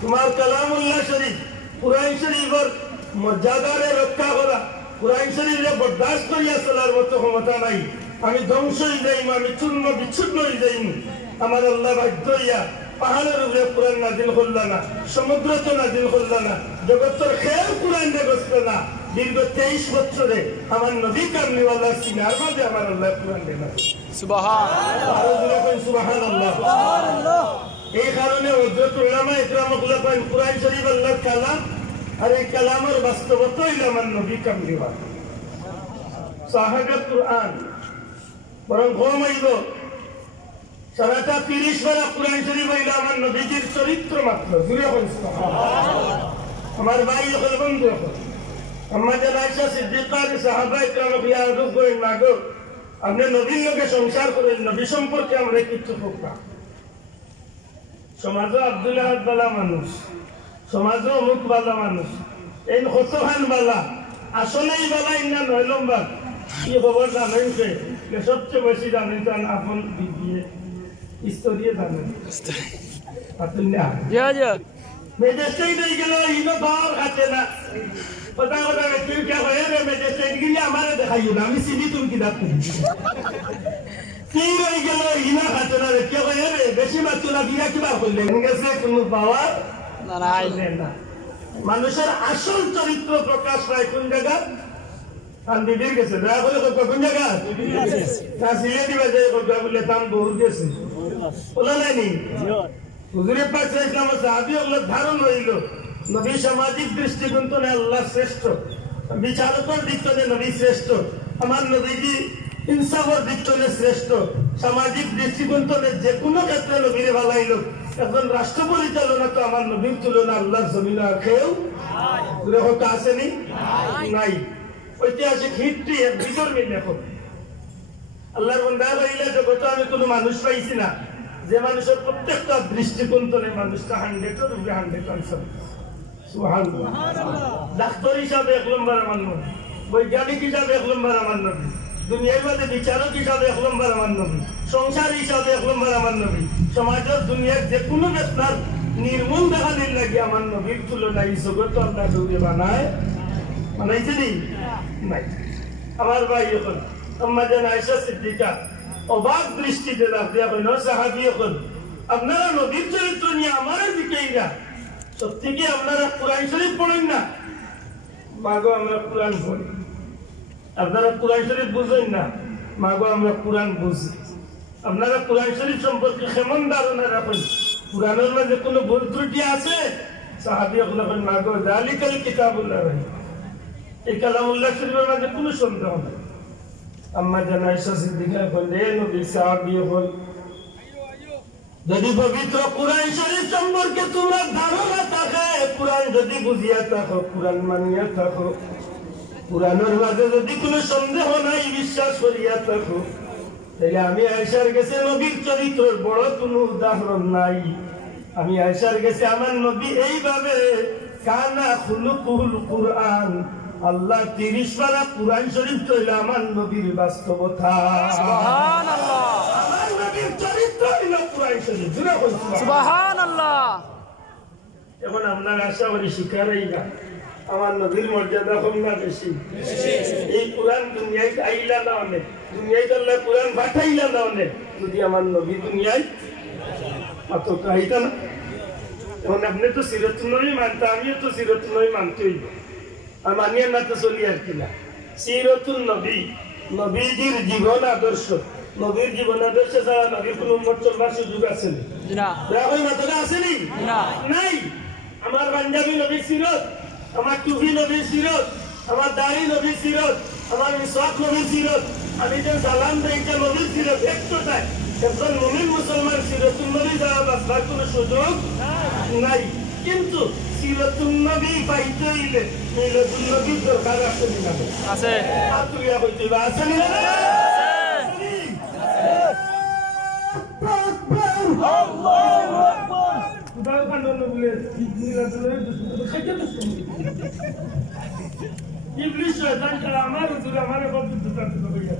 তোমার কালামুল্লাহ শরীফ কুরআন শরীফের মর্যাদারে রক্ষা করা, কুরআন শরীফে বরদাস্ত করিয়া চলার মতো ক্ষমতা নাই। আমি ধ্বংস হয়ে যাইম, আমি চূর্ণ বিচ্ছুন্ন হয়ে যাইম। আমার আল্লাহ বাধ্য হইয়া পাহাড়ের উপরে কুরআন নাজিল করল না, সমুদ্র তো নাজিল করল না, জগতের খেয়াল কুরআন দেখছিল না। দীর্ঘ 23 বছরে আমার নবী কামলিওয়াল্লাহ সিনার মাঝে আমার আল্লাহ কুরআন দিলেন। সুবহানাল্লাহ। এই কারণে হযরত উলামা ইকরামুল্লাহ করেন কুরআন শরীফ আল্লাহর কালাম, আর এই কালামের বাস্তবতা হইল আমার নবী কামলিওয়াল্লাহ সাহাবে কুরআন। বরং কম হইল সারাটা 30 বার কুরআন শরীফ হইল আমার নবীজির চরিত্র মাত্র। জুড়ে হইল আমার ভাই হল বন্ধু হল আম্মা জান আয়েশা সিদ্দিকার সাহাবা ইকরামকে আরজ করেন, মাগো আপনি নবীর লোকে সংসার করেন, নবী সম্পর্কে আমরা কিছু ফোকা। সমাজও আব্দুল্লাহ বালা মানুষ, সমাজও অমুক বালা মানুষ, এই হতহান বালা আসলেই বালা ইন্না নয় লম্বা কি খবর জানেন? সবচেয়ে বেশি জানেন তার আপন দিয়ে স্তরিয়ে জানেন। ম্যাজিস্ট্রেট হয়ে গেল ইনো ঘর খাচ্ছে না, কথা কথা কেউ কে হয় রে ম্যাজিস্ট্রেট গিয়ে আমারে দেখাইও না, আমি চিনি তুমি কিতাব করি কি হয়ে গেল ইনা খাচ্ছে না রে, কে হয় রে বেশি বাচ্চা না বিয়া কিবা করলেন গেছে কোনো পাওয়ার না। মানুষের আসল চরিত্র প্রকাশ পায় কোন জায়গা? দিদির গেছে দয়া করে কোন জায়গা না সিলে দিবা যায় বলে তাম বহু গেছে বলা নাইনি। হুজুরে পাক ইসলাম সাহাবী আল্লাহ ধারণ হইল নবী সামাজিক দৃষ্টিকোণ থেকে আল্লাহ শ্রেষ্ঠ, বিচারকের দিক থেকে নবী শ্রেষ্ঠ, আমার নবীজি ইনসাফের দিক থেকে শ্রেষ্ঠ, সামাজিক দৃষ্টিকোণ থেকে যে কোনো ক্ষেত্রে নবীরে ভালাইল। একজন রাষ্ট্র পরিচালনা তো আমার নবীর তুলনা আল্লাহর জমিনে আর কেউ আসেনি নাই। ঐতিহাসিক হিস্ট্রি এর ভিতর লেখো আল্লাহর বান্দা হইলে জগতে আমি কোনো মানুষ পাইছি না যে মানুষের প্রত্যেকটা দৃষ্টিকোণ থেকে মানুষটা 100-এর উপরে 100%। সুবহানাল্লাহ। ডাক্তার হিসাবে 1 নম্বর আমার নবী, বৈজ্ঞানিক হিসাবে 1 নম্বর আমার নবী, দুনিয়ার মধ্যে বিচারক হিসাবে 1 নম্বর আমার নবী, সংসার হিসাবে 1 নম্বর আমার নবী, সমাজের দুনিয়ার যে কোনো ব্যবস্থার নির্মূল দেখানোর লাগে আমার নবীর তুলনায় জগৎ আল্লাহ দৌড়ে বানাইছে নি নাই। আমার ভাই এখন আম্মা জান আয়েশা সিদ্দিকা অবাক দৃষ্টিতে দাঁড়িয়ে কইল, সাহাবী এখন আপনারা নবীর চরিত্র নিয়ে আমার দিকেই না, সত্যি কি আপনারা কুরআন শরীফ পড়েন না? মাগো আমরা কুরআন পড়ি। আপনারা কুরআন শরীফ বুঝেন না? মাগো আমরা কুরআন বুঝি। আপনারা কুরআন শরীফ সম্পর্কে কেমন ধারণা রাখেন? কুরআনের মধ্যে কোনো ভুল ত্রুটি আছে? সাহাবী এখন মাগো যালিকাল কিতাবুল্লাহ, এই কালামুল্লাহ শরীফের মধ্যে কোনো সন্দেহ নেই। আম্মা জান আয়েশা সিদ্দিকা বললেন, নবী সাহাবী হল যদি পবিত্র কুরআন শরীফ সম্পর্কে তোমরা ধারণা থাকে, কুরআন যদি বুঝিয়া থাকো, কুরআন মানিয়া থাকো, কুরআনের মাঝে যদি কোনো সন্দেহ নাই, বিশ্বাস করিয়া থাকো, তাহলে আমি আয়েশার কাছে নবীর চরিত্রের বড় কোনো উদাহরণ নাই। আমি আয়েশার কাছে আমার নবী এইভাবে কানা খুলুকুল কুরআন, আল্লাহ 30 পারা কুরআন শরীফ তৈরি আমার নবীর বাস্তবতা। সুবহানাল্লাহ। আমার নবীর চরিত্র হলো কুরআন শরীফ। সুবহানাল্লাহ। এখন আপনার আশা করি শিকারই না আমার নবীর মর্যাদা কম না বেশি? এই কুরআন দুনিয়ায় আইলা না অনেক, দুনিয়ায় আল্লাহ কুরআন পাঠাইলা না অনেক, যদি আমার নবী দুনিয়ায় মাত্র কাহিতা না। এখন আপনি তো সিরাতুন নবী মানতে, আমিও তো সিরাতুন নবী মানতেই, আর মানিয়ে না তো চলি আর কিনা। সিরাতুন নবী, নবীজির জীবন আদর্শ, নবীর জীবন আদর্শ ছাড়া নবীর কোন উম্মত চলবার সুযোগ আছে না? আসেনি নাই। আমার পাঞ্জাবি নবীর সিরত, আমার টুপি নবীর সিরত, আমার দাড়ি নবীর সিরত, আমার মিসওয়াক নবীর সিরত, আমি যে সালাম দেই যে নবীর সিরত, একটাই। একজন মুমিন মুসলমান সিরাতুন নবী দ্বারা বাঁচবার কোনো সুযোগ নাই। কিন্তু সিরাতুন নবী পাইতে হইলে মিলাদুন নবীর দরকার আছে না? আছে। আতুলিয়া হইতে আছে না? আল্লাহু আকবার। খুদার কান্ডন বলে মিলাদুন নবী খাইতে দিছে। ইবলিস শয়তান করা আমার হুজুর আমারে কত দুটাতে কইয়া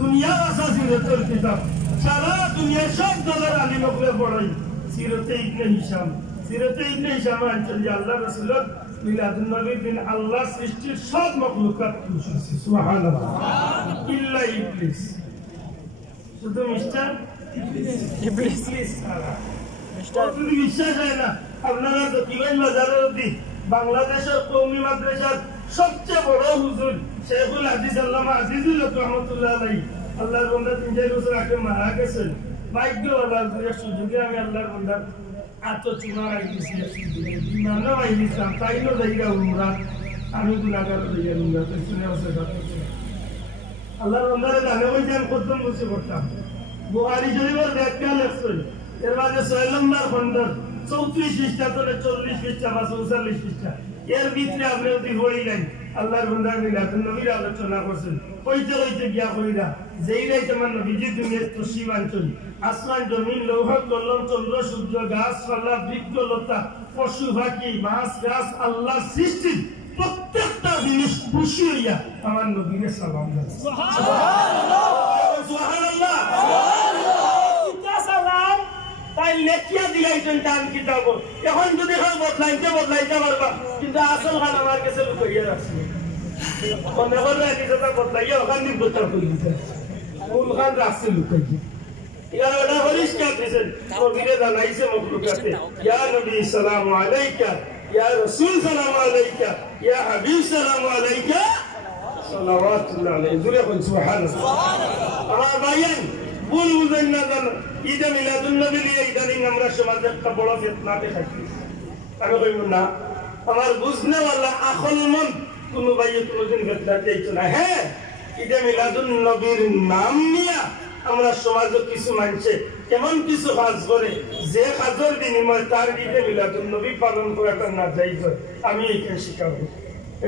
দুনিয়া আসা সিরাতুল কিতাব, সারা দুনিয়ার সব দলের আলিম ওপরে পড়াই সিরাতে ইবনে হিশাম, সিরাতে ইবনে হিশাম আনছেন যে আল্লাহ রাসূলের মিলাদুন নবীর দিন আল্লাহ সৃষ্টির সব মাখলুকাত খুশি হয়েছে সুবহানাল্লাহ ইল্লা ইবলিস শুধু মিস্টার ইবলিস যদি বিশ্বাস হয় না আপনারা দক্ষিণ বাজারের দিক বাংলাদেশের কওমি মাদ্রাসার সবচেয়ে বড় হুজুর শেখুল হাদিস আল্লামা আজিজুল হক রহমাতুল্লাহ আলাইহি আল্লাহর বান্দা 3-4 বছর আগে মারা গেছেন ভাগ্যওয়ালার সুযোগে আমি আল্লাহর বান্দার আত্মচুমা রাখতেছি বিমানও আইনিছিলাম তাইও জায়গা উমরা আমি গুণাগার হইয়া উমরা তো শুনে আছে আল্লাহর বান্দারে জানে ওই যে আমি কদ্দম বসে করতাম বুখারী শরীফের ব্যাখ্যা লেখছেন এর মাঝে 6 নম্বর খণ্ডের 34 পৃষ্ঠা ধরে 40 পৃষ্ঠা বা 44 পৃষ্ঠা এর ভিতরে আপনি যদি পড়িলেন আল্লাহর বান্দার মিলাদুন নবীর আলোচনা করছেন কইতে কইতে গিয়া কইরা যেই রাইতে আমার নবীজি দুনিয়ার তসিব আনছেন আসমান জমিন লৌহ কলম চন্দ্র সূর্য গাছপালা বৃক্ষ লতা পশু পাখি মাছ গাছ আল্লাহ সৃষ্টি প্রত্যেকটা জিনিস খুশি হইয়া আমার নবীকে সালাম দেয় সুবহানাল্লাহ সুবহানাল্লাহ সালাম তাই লেখিয়া দিলাইছেন টান কিতাব এখন যদি হয় বদলাইতে পারবা কিন্তু আসল খান আমার কাছে লুকাইয়া রাখছি মনে করে রাখিটা বদলাইয়া ওখান দিয়ে বোতল করে দিতে মূল খান রাখছে লুকাইয়া ইয়া ওটা পরিষ্কার দিয়েছেন কবিরে জানাইছে মখলুকাতে ইয়া নবী সালামু আলাইকা ইয়া রাসূল সালামু আলাইকা ইয়া হাবিব সালামু আলাইকা সালাওয়াতুল্লাহ আলাইহি জুরে কোন সুবহানাল্লাহ আমার ভাইয়ান ভুল বুঝেন না জানো ঈদে মিলাদুন নবী লিয়ে ইদানিং আমরা সমাজে একটা বড় ফিতনাতে থাকি আমি কইব না আমার বুঝনেওয়ালা আখল মন কোনো ভাইয়ে কোনোদিন ফিতনাতে যাইতো না হ্যাঁ ঈদে মিলাদুন নবীর নাম নিয়া আমরা সমাজে কিছু মানছে এমন কিছু কাজ করে যে কাজের বিনিময়ে তার ঈদে মিলাদুন নবী পালন করাটা না যাইজ আমি এইখানে শিখাবো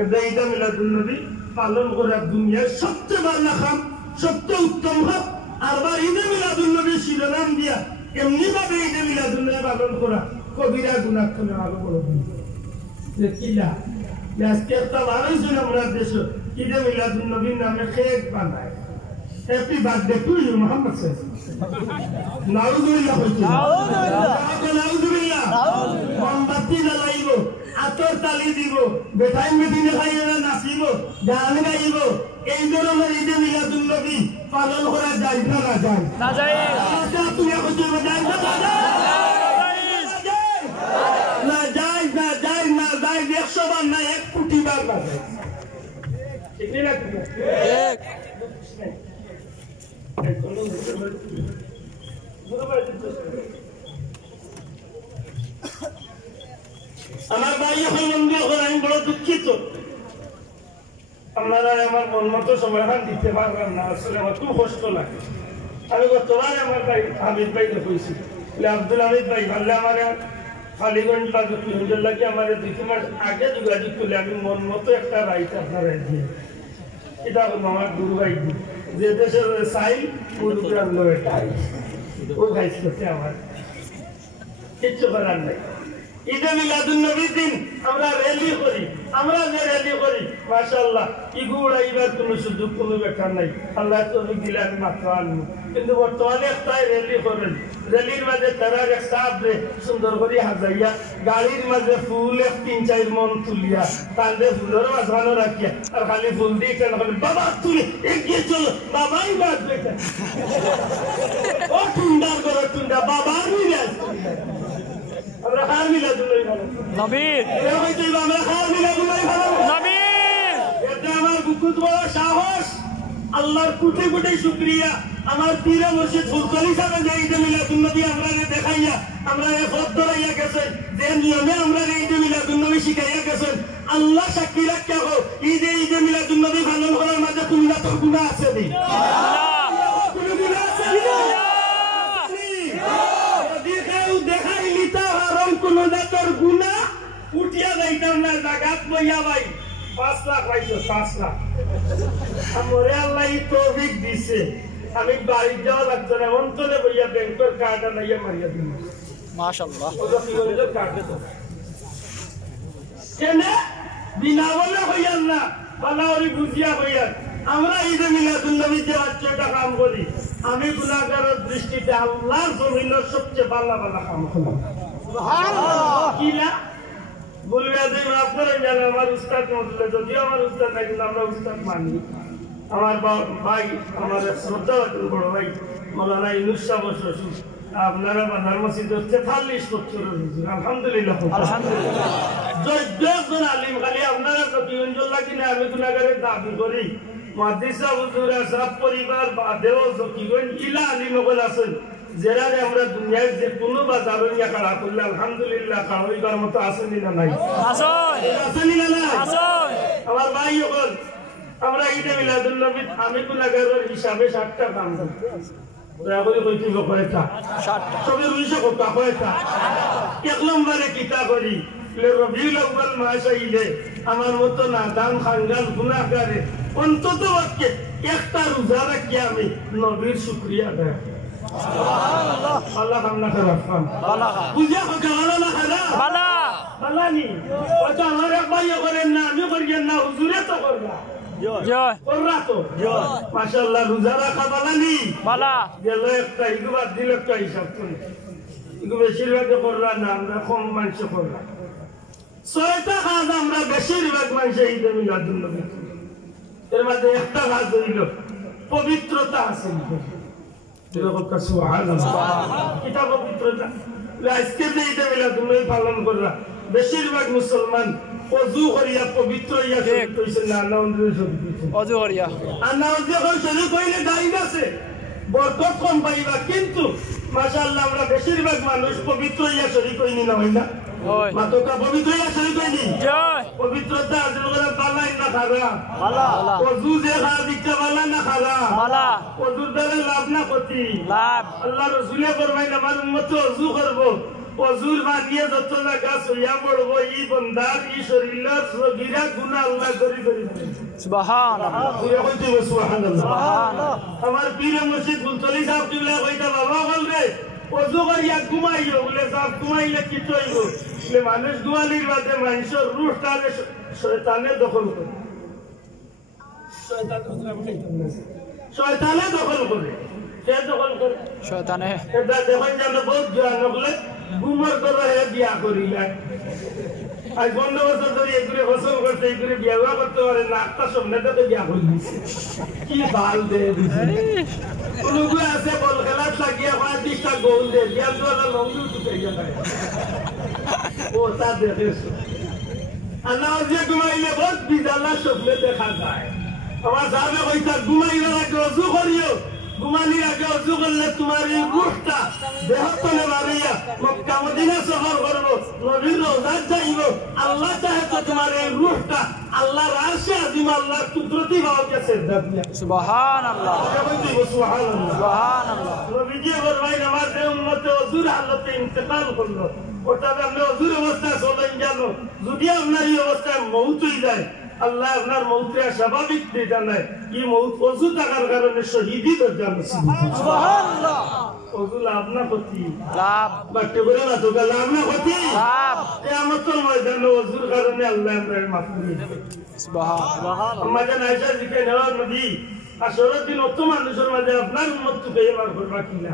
ঈদে মিলাদুন নবী পালন করা দুনিয়ার সবচেয়ে ভালো কাম সবচেয়ে উত্তম কাজ আরবার ঈদে মিলাদুন নবীর শিরোনাম দিয়া এমনি ভাবে ঈদে মিলাদুন নবী পালন করা কবিরা গুনাহ করে আরো বড় যে কিলা আজকে একটা মানুষজন আমরা দেশ ঈদে মিলাদুন নবীর নামে কেক বানায় happy birthday to you Mohammad সাল্লাল্লাহু নাউযুবিল্লাহ নাউযুবিল্লাহ মোমবাতি জ্বালাইব আতর তালি দিব বেটাই মেদিনে খাইয়া নাচিব গান গাইব এই ধরনের ঈদে মিলাদুন নবী পালন করা যায় না না যায় না যায় আচ্ছা তুমি কইছো যায় না যায় না যায় না যায় 100 বার না 1 কোটি বার না ঠিক না ঠিক আমার ভাই এখন মন্দির করে আমি বড় দুঃখিত আপনারা আমার মন মতো সমাধান দিতে পারবেন না আসলে আমার খুব কষ্ট লাগে আমি গতবার আমার ভাই হামিদ ভাই কইছি আব্দুল হামিদ ভাই বললে আমার খালিগঞ্জ বা দক্ষিণগঞ্জের লাগে আমার 2 মাস আগে যোগাযোগ করলে আমি মন মতো একটা রাইট আপনারা দিয়ে এটা আমার গুরু ভাই যে দেশের সাইল গুরুগ্রাম লয়েটাই ও গাইস করতে আমার কিচ্ছু করার নাই ঈদে মিলাদুন নবীর দিন আমরা র্যালি করি আমরা যে র্যালি করি মাশাআল্লাহ ইগু উড়াইবার কোনো সুযোগ কোনো ব্যাপার নাই আল্লাহ তৌফিক দিলে আমি মাত্র আনবো কিন্তু বর্তমানে একটা র্যালি করেন র্যালির মাঝে তারা এক সাবরে সুন্দর করে হাজাইয়া গাড়ির মাঝে ফুল 3-4 মন তুলিয়া তাতে ফুলের মাঝখানে রাখিয়া আর খালি ফুল দিয়ে কেন বলে বাবা তুলে এগিয়ে চলো বাবাই বাঁচবে ও টুন্ডার করে টুন্ডা বাবার মিরাজ আমরা খার মিলাদুন নবীর আমরা খার মিলাদুন নবীর এটা আমার বুকুত বড় সাহস আল্লাহর কোটি কোটি শুকরিয়া আমার পীরে মুর্শিদ ফুলতলি সাহেব যে ঈদে মিলাদুন নবী আমরা দেখাইয়া আমরা পথ ধরাইয়া গেছেন যে নিয়মে আমরা ঈদে মিলাদুন নবী শিখাইয়া গেছেন আল্লাহ সাক্ষী রাখতে হো ঈদে মিলাদুন নবী পালন করার মাঝে কোনটা তোর গুনাহ আছে নি কোনো গুনাহ আছে নি দেখাই লিতা হারাম কোনো তোর গুনাহ উঠিয়া যাইতাম না জাগাত বইয়া ভাই 5 লাখ পাইছো 5 লাখ আমরে আল্লাহ তৌফিক দিছে আমি বাড়ি যাওয়া লাগতো না অন্তরে বইয়া ব্যাংকের কার্ড আনাইয়া মারিয়া দিন মাশাআল্লাহ ওটা কি বলে কার্ড দে কেন বিনা বলে হইয়ান না বালাওরি বুঝিয়া হইয়ান আমরা ঈদে মিলাদুন নবী যে বাচ্চাটা কাম করি আমি গুনাহগারের দৃষ্টিতে আল্লাহর জমিনের সবচেয়ে ভালো কাম করলাম সুবহানাল্লাহ কিলা বলবে যে আপনারা জানেন আমার উস্তাদ মতলে যদিও আমার উস্তাদ না কিন্তু আমরা উস্তাদ মানি আমার ভাই আমার শ্রদ্ধা বড় ভাই মৌলানা ইউনুস সাহেব শ্বশুর আপনারা বাজার মসজিদ 43 বছর আলহামদুলিল্লাহ যজন আলিম খালি আপনারা প্রতিবন্ধ লাগিলে আমি গুনাহগারের দাবি করি মুহাদ্দিস হুজুর সব পরিবার বাদেও যকিগণ ইলা আলিম হল আছেন যারা আমরা দুনিয়ায় যে কোনো বাজারে নিয়ে খাড়া করলে আলহামদুলিল্লাহ খাওয়াইবার মতো আসেনি না নাই আসেনি না নাই আমার ভাই হল আমরা ঈদে মিলাদুন নবী আমি গুনাহগারের হিসাবে 60টা কাম করি দয়া করে কইতে কয়টা 60টা সবে রইছে কয়টা এক নম্বরে কিতা করি রবিউল আউয়াল মাস আইলে আমার মতো না দান খানগান গুনাহগারে অন্তত পক্ষে একটা রোজা রাখি আমি নবীর শুকরিয়া আদায় সুবহানাল্লাহ আল্লাহ আমরা খারাপ পান পূজা করা না খারাপ বালানি ওটা আমার এক ভাই করেন না আমি করি না হুজুরে তো করবা জয় কররা তো জয় মাশাআল্লাহ রোজা রাখা বালানি বালা গেল একটা ইগুবা দিল একটা হিসাব করে ইগু বেশিরভাগ কররা না আমরা কম মানুষ কররা ছয়টা কাজ আমরা বেশিরভাগ মানুষ ঈদে মিলাদুন নবী এর মধ্যে একটা কাজ হইল পবিত্রতা আছে কিতা পবিত্রতা আজকে যে ঈদে মিলাদুন নবী পালন কররা বেশিরভাগ মুসলমান ওযু করিয়া পবিত্র হইয়া শরীক হইছে না আল্লাহর শরীক হইছে ওযু করিয়া আল্লাহর শরীক হইলে দায়ী আছে বরকত কম পাইবা কিন্তু মাশাআল্লাহ আমরা বেশিরভাগ মানুষ পবিত্র হইয়া শরীক হইনি না হই না মাতকা পবিত্র হইয়া শরীক হইনি জয় পবিত্রতা আজলগরা বালাই না খারাপ বালা ওযু যে খাদিকা বালা না খারাপ বালা ওযুর দ্বারা লাভ না ক্ষতি লাভ আল্লাহ রাসূলে ফরমাইলেন আমার উম্মত ওযু করব ওযুর বানিয়ে যত জায়গা সইয়া পড়বো এই বন্দার এই শরীরের সগীরা গুনাহ আল্লাহ করি করি সুবহানাল্লাহ সুবহানাল্লাহ আমার পীর মুর্শিদ মুলতলি সাহেব কিবলা কইতা বাবা বলবে ওযু করিয়া ঘুমাইও বলে সব ঘুমাইলে কি হইব বলে মানুষ ঘুমালির বাদে মানুষের রূহটাকে শয়তানে দখল করে শয়তানে দখল করে কে দখল করে শয়তানে এটা দেখেন যেন বহুত জ্ঞান হলে ঘুমার করে বিয়া করিলা আজ 15 বছর ধরে এগুলো গোসল করতে এগুলো বিয়া করতে পারে না একটা সামনেটাতে বিয়া করে দিচ্ছে কি বাল দে কোনগুলো আছে বল খেলাত লাগিয়া 35টা গোল দে বিয়া দোলা লঙ্গি উঠে যায় ও তা দেখেছো আল্লাহ যে ঘুমাইলে বহুত বিজালা স্বপ্নে দেখা যায় আমার সাহেব কইতা ঘুমাইলে আগে ওযু করিও ঘুমানির আগে ওযু করলে তোমার এই রূহটা দেহতলে মারিয়া মক্কা মদিনা সফর করবো নবীর রওজাত যাইব আল্লাহ চাহে তো তোমার এই রূহটা আল্লাহর আরশে আজিম আল্লাহর কুদরতি ভাবকে সিজদা দিয়া সুবহানাল্লাহ সুবহানাল্লাহ সুবহানাল্লাহ নবীজি ফরমাইলেন আমার যে উম্মত ওযুর হালতে ইন্তেকাল করলো ওটা আমরা ওযুর অবস্থায় চলেন গেল যদি আপনার এই অবস্থায় মউত হয়ে যায় আল্লাহ আপনার মউতে স্বাভাবিক দিতা নাই এই মউত ওযু থাকার কারণে শহীদি দরজা নসিব সুবহানাল্লাহ ওযু লাভ না ক্ষতি লাভ বাকি করে না তো লাভ না ক্ষতি লাভ কিয়ামতের ময়দানে ওযুর কারণে আল্লাহ আপনার মাফ করে দেবে সুবহানাল্লাহ আমাদের আয়েশা জিকে নেওয়ার নবী আসরের দিন অত মানুষের মাঝে আপনার উম্মতকে বেইমান করবা কিনা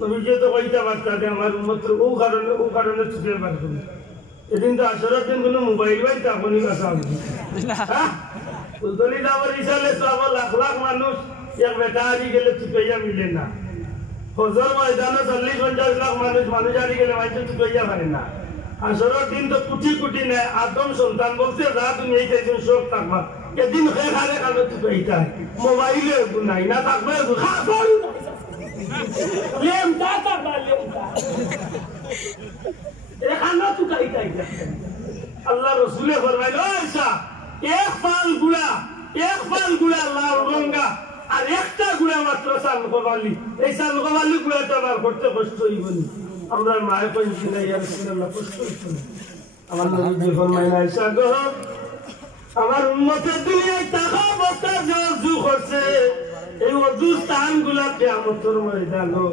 নবীজি তো কইতা বার্তা যে আমার উম্মত ও কারণে ছুটে বার করবে এদিন তো আসরের দিন কোনো মোবাইল বাই তাপনি কাছে উদ্দলি দাবার ইসালে সব লাখ লাখ মানুষ এক বেটা হারি গেলে ছুটাইয়া মিলে না ফজর ময়দানে 40-50 লাখ মানুষ হারি গেলে মানুষ ছুটাইয়া পারে না আসরের দিন তো কোটি কোটি নেয় আদম সন্তান বলছে যা তুমি এই চাইছেন সব থাকবা এদিন খেয়ে কালো ছুটাইতা মোবাইলে নাই না থাকবে লেমটা থাকবা লেমটা এখানে তো কাইতাই আল্লাহ রাসূলে ফরমাইল আয়েশা এক ফাল গুড়া লাল রঙা আর একটা গুড়া মাত্র সাল কবালি এই সাল কবালি গুড়াটা বার করতে কষ্ট হইবনি আমরা মায়ের কইছি না ইয়া রাসূলুল্লাহ কষ্ট হইছে আমার নবী ফরমাইল আয়েশা গো আমার উম্মতের দুনিয়ায় টাকা বস্তা যে ওযু করছে এই ওযু স্থানগুলা কিয়ামতের ময়দানে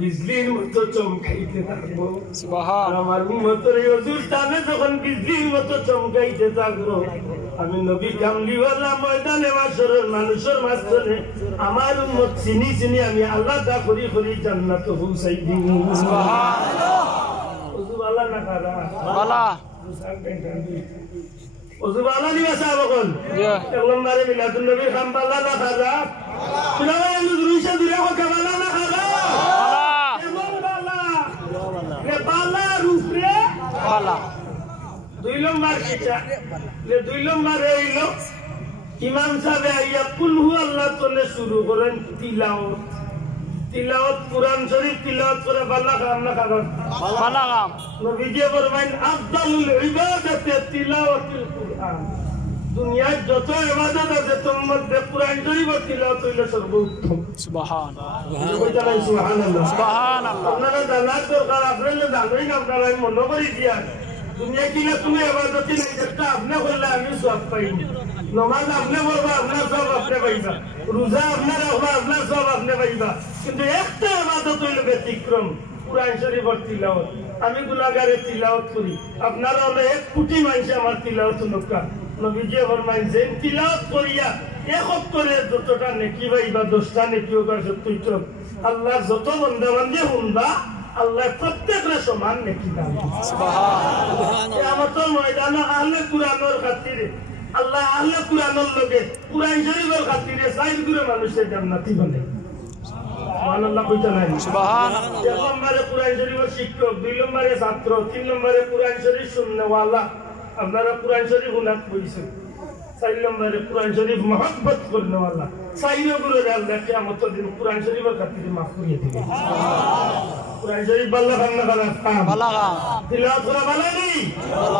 বিজলির মতো চমকাইতে থাকবো সুবহানাল্লাহ আমার উম্মতের এই ওযুর স্থানে যখন বিজলির মতো চমকাইতে থাকবো আমি নবী কামলিওয়ালা ময়দানে মাশরের মানুষের মাঝখানে আমার উম্মত চিনি আমি আল্লাহ দা করি জান্নাতে পৌঁছাই দিব সুবহানাল্লাহ ওযু वाला না খারাপ বালা ওজুবালা দিবা সাহেব কোন এক নম্বরে মিলাদুন নবীর খাম বালা না খারাপ সুনাবা এন্ড রুইসা দিরা কো কাবালা না খারাপ এমন বালা রে বালা রুফরে বালা দুই নম্বর কিটা যে দুই নম্বরে হইলো ইমাম সাহেব আইয়া কুল হু আল্লাহ তোলে শুরু করেন তিলাওয়াত কুরআন শরীফ তিলাওয়াত করে বালা কাম না খারাপ বালা কাম নবীজি ফরমাইন আফদালুল ইবাদাতি তিলাওয়াতুল কুরআন দুনিয়ায় যত ইবাদত আছে তোর মধ্যে কুরআন শরীফ তিলাওয়াত হইলো সর্বোত্তম সুবহানাল্লাহ সুবহানাল্লাহ সুবহানাল্লাহ আপনারা জানার দরকার আপনারা জানেন আপনারা মনে করি দিয়া দুনিয়া কি না তুমি ইবাদত নাই যেটা আপনি করলে আমি সওয়াব পাই নমাজ আপনি পড়বা আপনার সওয়াব আপনি পাইবা রোজা আপনি রাখবা আপনার সওয়াব আপনি পাইবা কিন্তু একটা ইবাদত হইলো ব্যতিক্রম কুরআন শরীফের তিলাওয়াত আমি গুনাহগারের তিলাওয়াত করি আপনারা হলো 1 কোটি মানুষ আমার তিলাওয়াত নকা নবীজি ফরমাইছেন তিলাওয়াত করিয়া এক অক্ষরে যতটা নেকি পাইবা 10টা নেকি ওকার 70 আল্লাহর যত বান্দা বান্দি হুনবা আল্লাহ প্রত্যেকরে সমান নেকি দান সুবহানাল্লাহ কিয়ামতের ময়দানে আহলে কুরআনের খাতিরে আল্লাহ আহলে কুরআনের লগে কুরআন শরীফের খাতিরে সাইদ করে মানুষের জান্নাতি বানায় সুবহানাল্লাহ কইতা নাই সুবহানাল্লাহ এক নম্বরে কুরআন শরীফের শিক্ষক দুই নম্বরে ছাত্র তিন নম্বরে কুরআন শরীফ শুননেওয়ালা আপনারা কুরআন শরীফ উনাত কইছেন চার নম্বরে কুরআন শরীফ মহব্বত করনেওয়ালা চাইরো গুলো আল্লাহ কিয়ামতের দিন কুরআন শরীফের খাতিরে maaf করিয়ে দিবে কুরআন শরীফ বাল্লা খানা খারাপ বালা তিলাওয়াত করা বালা নেই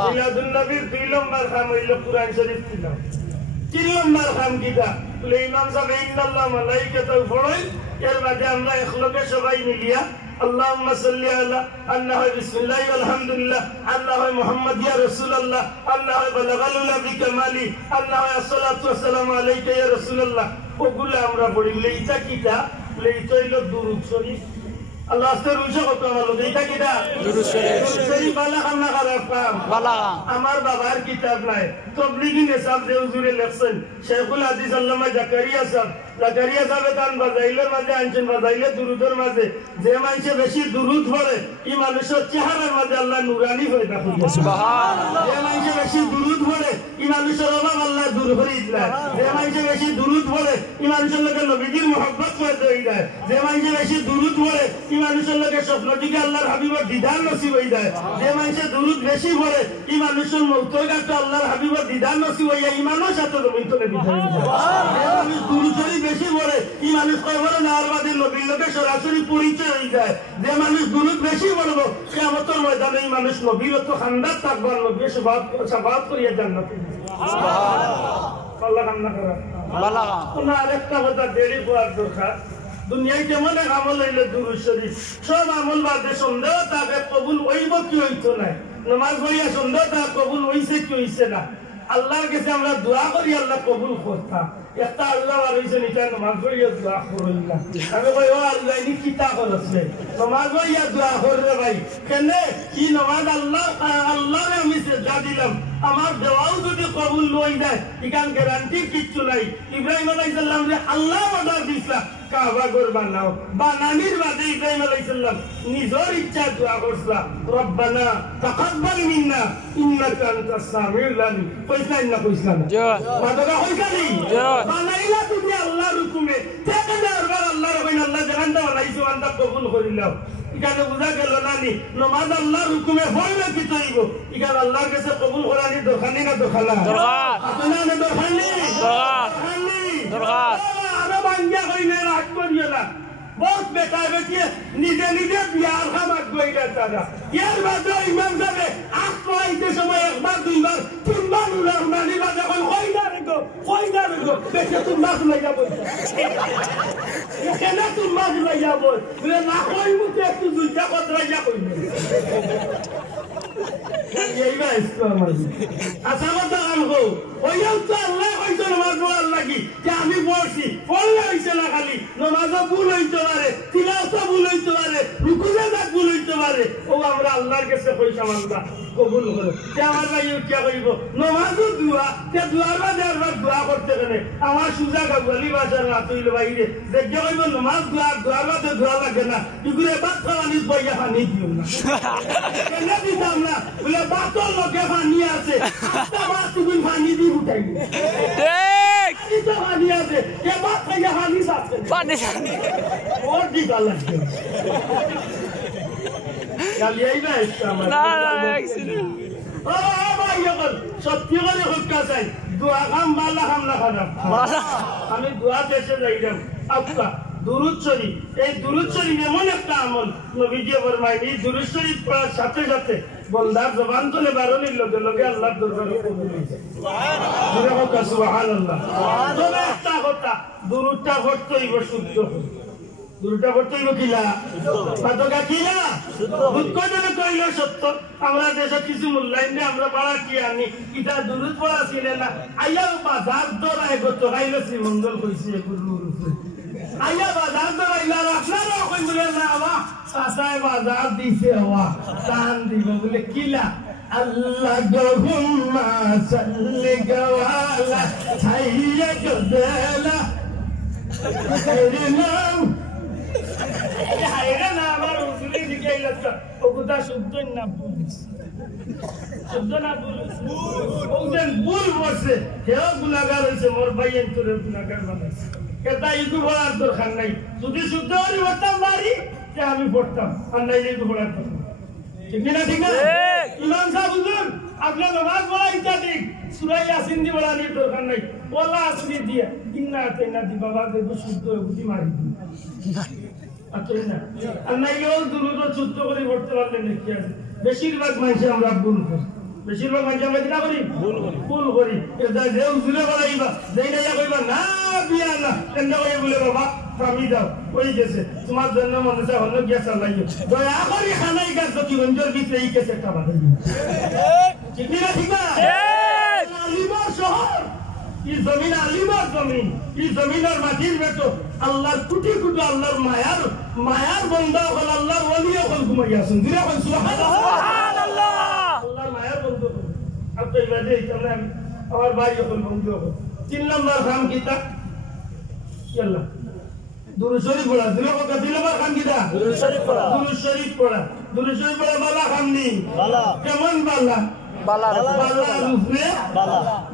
মিলাদুন নবীর দুই নম্বর কাম হইলো কুরআন শরীফ তিলাওয়াত তিন নম্বর কাম কিটা বলে ইমাম সাহেব ইন্নাল্লাহ মালাইকাতাহু পড়েন এর মাঝে আমরা একলগে সবাই মিলিয়া اللهم صل على الله بسم الله والحمد لله الله محمد يا رسول الله الله بلغ لنا بكمالي الله الصلاه والسلام عليك يا رسول الله ওগুলো আমরা পড়ি বলে এটা কিটা বলে এটা হইলো দুরূদ শরীফ আল্লাহ আস্তার উৎস কত আমার লোক এটা কিটা দুরূদ শরীফ বালা খানা খারাপ কাম বালা আমার বাবার কিতাব নাই তবলিগি নেসাব যে হুজুরে লেখছেন শেখুল হাদিস আল্লামা জাকারিয়া সাহেব তান বাজাইলের মাঝে আনছেন বাজাইলে দুরুদের মাঝে যে মানুষে বেশি দুরুদ পড়ে এই মানুষের চেহারার মাঝে আল্লাহ নুরানি হয়ে থাকে সুবহানাল্লাহ যে মানুষে বেশি দুরুদ পড়ে এই মানুষের অভাব আল্লাহ দূর করে দিলেন যে মানুষে বেশি দুরুদ পড়ে এই মানুষের লোকে নবীজির মহব্বত পয়দা হয়ে যায় যে মানুষে বেশি দুরুদ পড়ে এই মানুষের লোকে স্বপ্ন দিকে আল্লাহর হাবিবের দিদার নসিব হয়ে যায় যে মানুষে দুরুদ বেশি পড়ে এই মানুষের মৌতের কাছে আল্লাহর হাবিবের দিদার নসিব হয়ে যায় ইমানের সাথে জমিন তলে বিদায় হয়ে যায় যে মানুষ দুরুদ বেশি বলে এই মানুষ কয় বলে নার বাদে নবীর লোকে সরাসরি পরিচয় হয়ে যায় যে মানুষ দুরুদ বেশি বলবো কিয়ামতের ময়দানে এই মানুষ নবীর তো খান্দার থাকবার নবী সাফাত করিয়া জান্নাতে সুবহানাল্লাহ আল্লাহ কান্না করে বালা কোন আরেকটা কথা দেরি করার দরকার দুনিয়ায় কেমন এক আমল হইলে দুরূদ শরীফ সব আমল বাদে সন্দেহ তাকে কবুল হইব কি হইতো না নামাজ পড়িয়া সন্দেহ তাকে কবুল হইছে কি হইছে না আল্লাহর কাছে আমরা দোয়া করি আল্লাহ কবুল করতাম একটা আল্লাহ আর হইছে নিটা নামাজ পড়িয়া দোয়া করইলা আমি কই ও আল্লাহ নি কিতা করছে নামাজ পড়িয়া দোয়া কররে ভাই কেন কি নামাজ আল্লাহরে আমি সেজদা দিলাম আমার দোয়াও যদি কবুল হই যায় ইকান গ্যারান্টি কিচ্ছু নাই ইব্রাহিম আলাইহিস সালাম রে আল্লাহ অর্ডার দিছলা কাবা ঘর বানাও বানানির বাদে ইব্রাহিম আলাইহিস সালাম নিজের ইচ্ছা দোয়া করছলা রব্বানা তাকাব্বাল মিন্না ইন্নাকা আনতাস সামিউল আলিম কইছলা না কইছলা না মাদকা কইছালি বানাইলা তুমি আল্লাহর হুকুমে থেকে দরবার আল্লাহর কইনা আল্লাহ জাহান্নাম বানাইছো আনতা কবুল করিলাও ইকানে বুঝা গেল নানি নামাজ আল্লাহর হুকুমে হইলে কি তৈব ইকান আল্লাহর কাছে কবুল করানি দরকার না দরকার আপনারা না দরকার দরকার আরো বাঙ্গা কইলে রাত করিও না বহুত বেটা বেটি নিজে নিজে বিয়ার খামাত গইলা তারা এর বাদে ইমাম সাহেব আইতে সময় একবার দুইবার তিনবার উলামানি বাদে কইনা রেগো বেটা তুমি মাছ লাইয়া বল কেন তুমি মাছ লাইয়া বল বলে না কই মুতে একটু দুইটা কথা লাইয়া কইবে এইবা ইসতো আমার আচ্ছা কথা আনগো ওইও তো আল্লাহ কইতো নামাজ পড়ার লাগি যে আমি বলছি পড়লে হইছে না খালি নামাজও ভুল হইতে পারে তিলাওয়াতও ভুল হইতে পারে রুকুতে যাক ভুল হইতে পারে ও আমরা আল্লাহর কাছে পয়সা মানবা কবুল করো তে আমার ভাই উঠিয়া কইব নামাজও দোয়া তে দোয়ার বাদে আবার দোয়া করতে গেলে আমার সুজা গালি বাসার না তুইলে বাইরে যে কইব নামাজ দোয়ার বাদে দোয়া লাগে না ইগুরে বাদ খাওয়ানি বইয়া পানি দিও না কেন দিতাম না বলে বাতল লোকে পানি আছে আস্তা বাদ তুমি পানি দি উঠাইবে ঠিক এটা পানি আছে কে বাদ খাইয়া পানি সাথে পানি সাথে ওর দি গাল লাগে গালি আইবা ইসলাম না ও ভাই এখন সত্যি করে হক্কা চাই দোয়া কাম বালা কাম না খারাপ আমি দোয়া দেশে যাইলাম আপকা দুরূদ শরীফ এই দুরূদ শরীফ এমন একটা আমল নবীজি ফরমায় এই দুরূদ শরীফ পড়ার সাথে সাথে বন্দার জবান তুলে বারণের লগে লগে আল্লাহর দরবারে কবুল হয়েছে সুবহানাল্লাহ তবে একটা কথা দুরূদটা পড়তে হইব শুদ্ধ দুরূদটা পড়তে হইব কিলা পাতকা কিলা দুঃখ যেন কইল সত্য আমরা দেশে কিছু মূল্যায়ন আমরা পাড়া কি আনি এটা দুরূদ পড়া ছিল না আইয়া বাজার দরায় গত গাইলে শ্রীমঙ্গল কইছে গুরুর আইয়া বাজার দরাইলার আপনারা কই বলে না বাবা সাসায় বাজার দিছে হওয়া টান দিব বলে কিলা আল্লাহ গহুম্মা সাল্লি গাওয়ালা ছাইয়া গদেলা নাম হায়রা না আমার উজুরি দিকে আইলাছ ওগুতা শুদ্ধ না বলিস শুদ্ধ না বলিস ওদের ভুল বসে কেউ গুনাহগার হইছে মোর ভাইয়ের তোরে গুনাহগার বানাইছে এটা ইদু বলার দরকার নাই যদি শুদ্ধ হরি বলতাম বাড়ি যে আমি পড়তাম আর নাই ইদু বলার দরকার ঠিক না ঠিক না ইমাম সাহেব হুজুর আপনার নামাজ পড়া ইত্যাদি সূরা ইয়াসিন দি বলার দরকার নাই ওয়ালা আসলি দিয়া ইন্না আতাইনা দি বাবা দেব শুদ্ধ বুঝি মারি দি আচ্ছা না আর নাই ওই দুরুদ শুদ্ধ করে পড়তে পারলে নাকি আছে বেশিরভাগ মানুষ আমরা ভুল করি বেশিরভাগ মানুষ আমরা কি না করি ভুল করি এটা যে হুজুরে বলাইবা দেই না কইবা না বিয়া না কেন কই বলে বাবা ফামি দাও ওই গেছে তোমার জন্য মনে চায় হলো গ্যাস লাগাইও দয়া করে খানাই গাছ কি রঞ্জর ভিতরে এই কেসে একটা বাঁধাই ঠিক না ঠিক না আলিমার শহর এই জমিন আলিমার জমিন এই জমিনের মাটির বেটো আল্লাহর কোটি কোটি আল্লাহর মায়ার বন্ধা হল আল্লাহর ওলিও হল ঘুমাইয়া আছেন দিরা হল সুবহানাল্লাহ আল্লাহর মায়ার বন্ধু আপনি বাজে তাহলে আমার ভাই হল বন্ধু হল 3 নম্বর কাম কিতা ইয়াল্লা দুরূদ শরীফ পড়া দিলো কথা দিলো বার কাম কিতা দুরূদ শরীফ পড়া দুরূদ শরীফ পড়া বালা কাম নি বালা কেমন বালা বালা রূপে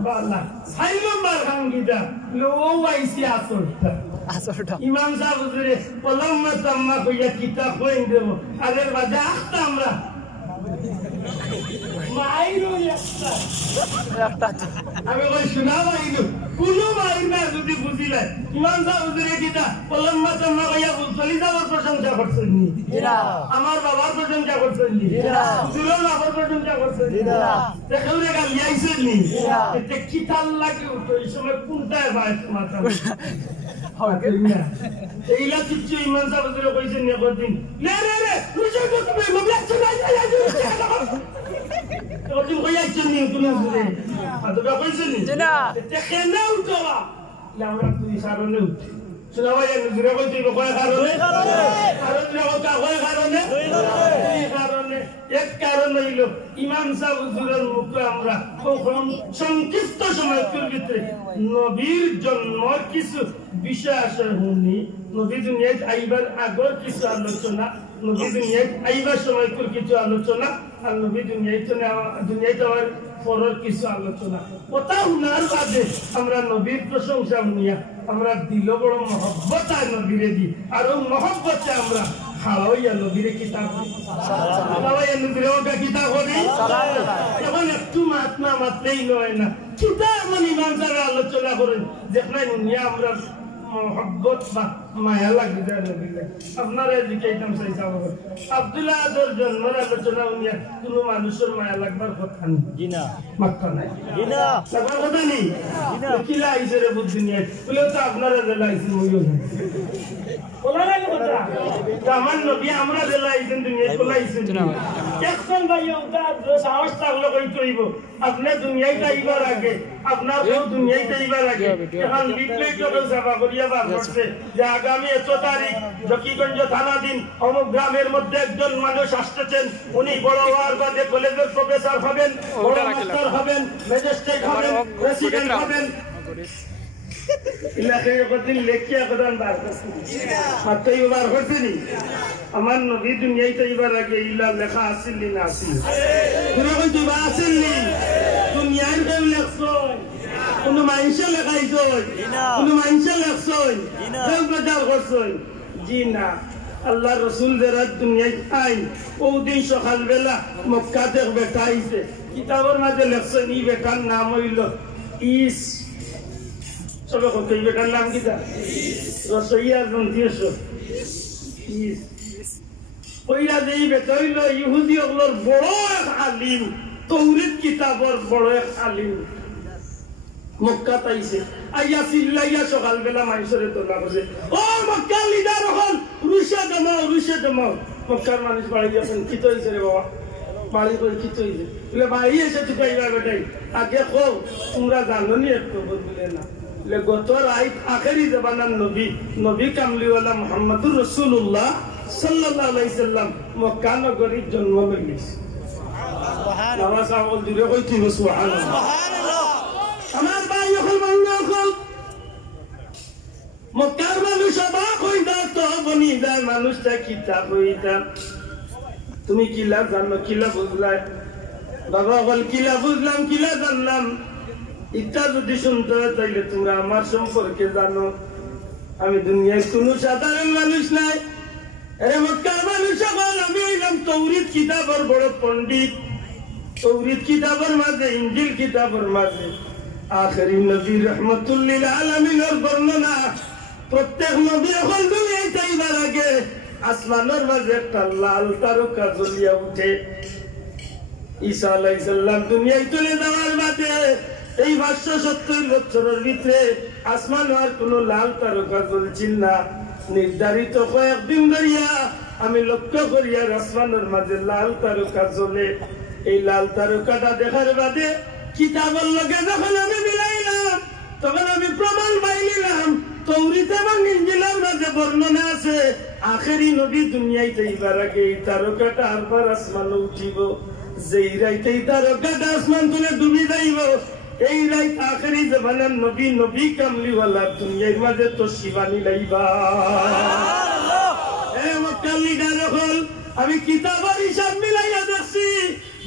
বালা 6 নম্বর কাম কিতা লো ওয়াইসি আসরটা ইমাম সাহেব হুজুরে পলম্মা তাম্মা কইয়া কিতাব কইন দেব আগের বাজে আখতা আমরা মাইরো একটা আমি কই শোনা মাইরো কোনো মাইর না যদি বুঝিলে ইমাম সাহেব হুজুরে কিতা পলম্মা তাম্মা কইয়া চলি যাওয়ার প্রশংসা করছেন নি আমার বাবার প্রশংসা করছেন নি হুজুরের বাবার প্রশংসা করছেন নি দেখো রে গাল আইছেন নি এতে কিতাল লাগে তো এই সময় কোনটায় ভাই মাথা এইলা কিচ্ছু ইমান সাহেব হুজুরে কইছেন নি কদিন রে রুজু তো তুমি মোবাইল চলাই কদিন কইয়াছেন নি তুমি হুজুরে আদবা কইছেন নি না দেখে না উঠবা আমরা তুই সারনে উঠ শোনাবা জানি হুজুরে কইতে কয় কারণে কারণে এক কারণ হইল ইমাম সাহেব হুজুরের মুখে আমরা কখন সংক্ষিপ্ত সময়ের ভিতরে নবীর জন্ম কিছু বিষয় আসে শুনি নবী দুনিয়ায় আইবার আগর কিছু আলোচনা নবী দুনিয়ায় আইবার সময় কিছু আলোচনা আর নবী দুনিয়ায় যাওয়ার পরের কিছু আলোচনা কথা শোনার বাদে আমরা নবীর প্রশংসা শুনিয়া আমরা দিল বড় মহব্বত আর নবীরে দি আর মহব্বতে আমরা খাওয়াইয়া নবীরে কিতাব খাওয়াইয়া নবীরে ওটা কিতাব করি এখন একটু মাতনা মাত্রেই নয় না কিতাব মানে ইমাম সাহেব আলোচনা করেন যেখানে নিয়ে আমরা মহব্বত বা মায়া লাগি যায় নবীরে আপনারা জিজ্ঞাইতাম সেই যাব আব্দুল্লাহ আদর জন্মের আলোচনা উনিয়া কোনো মানুষের মায়া লাগবার কথা নেই জি না মাত্রা নাই জি না লাগবার কথা নেই জি না কিলা আইছে রে বুদ্ধি নিয়ে বলে তো আপনারা যে লাইছে মইও ওলার কথা আমার নবী আমরা দেলাইছেন দুনিয়ায় বলাইছেন একজন ভাই ওটা সাহস থাকলে কই কইব আপনি দুনিয়ায় যাইবার আগে আপনার কেউ দুনিয়ায় যাইবার আগে এখন লিফলেট করে যাবা করিয়া বার করছে যে আগামী 1 তারিখ জকিগঞ্জ থানাধীন অমুক গ্রামের মধ্যে একজন মানুষ আসতেছেন উনি বড় হওয়ার বাদে কলেজের প্রফেসর হবেন বড় মাস্টার হবেন ম্যাজিস্ট্রেট হবেন প্রেসিডেন্ট হবেন ইলাকায় কতদিন লেখিয়া কদান বার করছে মাত্র এবার হয়েছে নি আমার নবী দুনিয়ায় যাইবার আগে ইলা লেখা আসিল না আসিল পুরো কই দিবা আসিল নি দুনিয়ার কেউ লেখছই কোন মানুষে লেখাইছই কোন মানুষে লেখছই কেউ প্রচার করছই জি না আল্লাহ রসুল যারা দুনিয়ায় আইন ওদিন সকালবেলা মক্কা দেখ বেটা আইছে কিতাবের মাঝে লেখছেন ই বেটার নাম হইল ইস সবে কত ই বেটার নাম কিতা রসইয়ার নন্দিয়েছ ইস ওইরা যে ই বেটা হইল ইহুদি ওগুলোর বড় এক আলিম তৌরিত কিতাবর বড় এক আলিম মক্কা তাইছে আইয়া চিল্লাইয়া সকালবেলা মানুষের তোলা করছে ও মক্কার লিডার হল রুশে জমাও মক্কার মানুষ বাড়ি যাচ্ছেন কি হয়েছে রে বাবা বাড়ি করে কি হয়েছে বলে বাড়ি এসে চুকাইবা বেটাই আগে কো তোমরা জানো নি একটু বললে না বলে গত রাত আখেরি জবানার নবী কামলিওয়ালা মুহাম্মদুর রাসূলুল্লাহ সাল্লাল্লাহু আলাইহি সাল্লাম মক্কা নগরীর জন্ম লইছে সুবহানাল্লাহ বাবা সাহেব দূরে কইছি সুবহানাল্লাহ আমার ভাই এখন মঙ্গল মক্কার মানুষ অবাক হইতা তো বনিদার মানুষটা কিতাব হইতা তুমি কিলা জানো কিলা বুঝলাই বাবা বল কিলা বুঝলাম কিলা জানলাম ইচ্ছা যদি শুনতে হয় তাইলে তোমরা আমার সম্পর্কে জানো আমি দুনিয়ায় কোনো সাধারণ মানুষ নাই আরে মক্কার মানুষ বল আমি হইলাম তৌরিত কিতাবের বড় পণ্ডিত তৌরিত কিতাবের মাঝে ইনজিল কিতাবের মাঝে আখেরি নবী রহমতুল লিল আলামিনের বর্ণনা প্রত্যেক নবী এখন দুনিয়ায় যাইবার আগে আসমানের মাঝে একটা লাল তারকা জ্বলিয়া উঠে ঈসা আলাইহিস সালাম দুনিয়ায় চলে যাওয়ার বাদে এই 570 বছরের ভিতরে আসমান আর কোনো লাল তারকা জ্বলছিল না নির্ধারিত কয়েকদিন ধরিয়া আমি লক্ষ্য করিয়া আসমানের মাঝে লাল তারকা জ্বলে এই লাল তারকাটা দেখার বাদে কিতাবের লগে যখন আমি মিলাইলাম তখন আমি প্রমাণ পাইলাম তৌরিত এবং ইনজিলের মাঝে বর্ণনা আছে আখেরি নবী দুনিয়ায় যাইবার আগে এই তারকাটা আরবার আসমানে উঠিব যেই রাইতে এই তারকাটা আসমান তুলে ডুবি যাইব এই রাইত আখেরি জামানার নবী কামলিওয়ালা দুনিয়ার মাঝে তো শিবানী লাইবা মক্কার লিডার হল আমি কিতাবের হিসাব মিলাইয়া দেখছি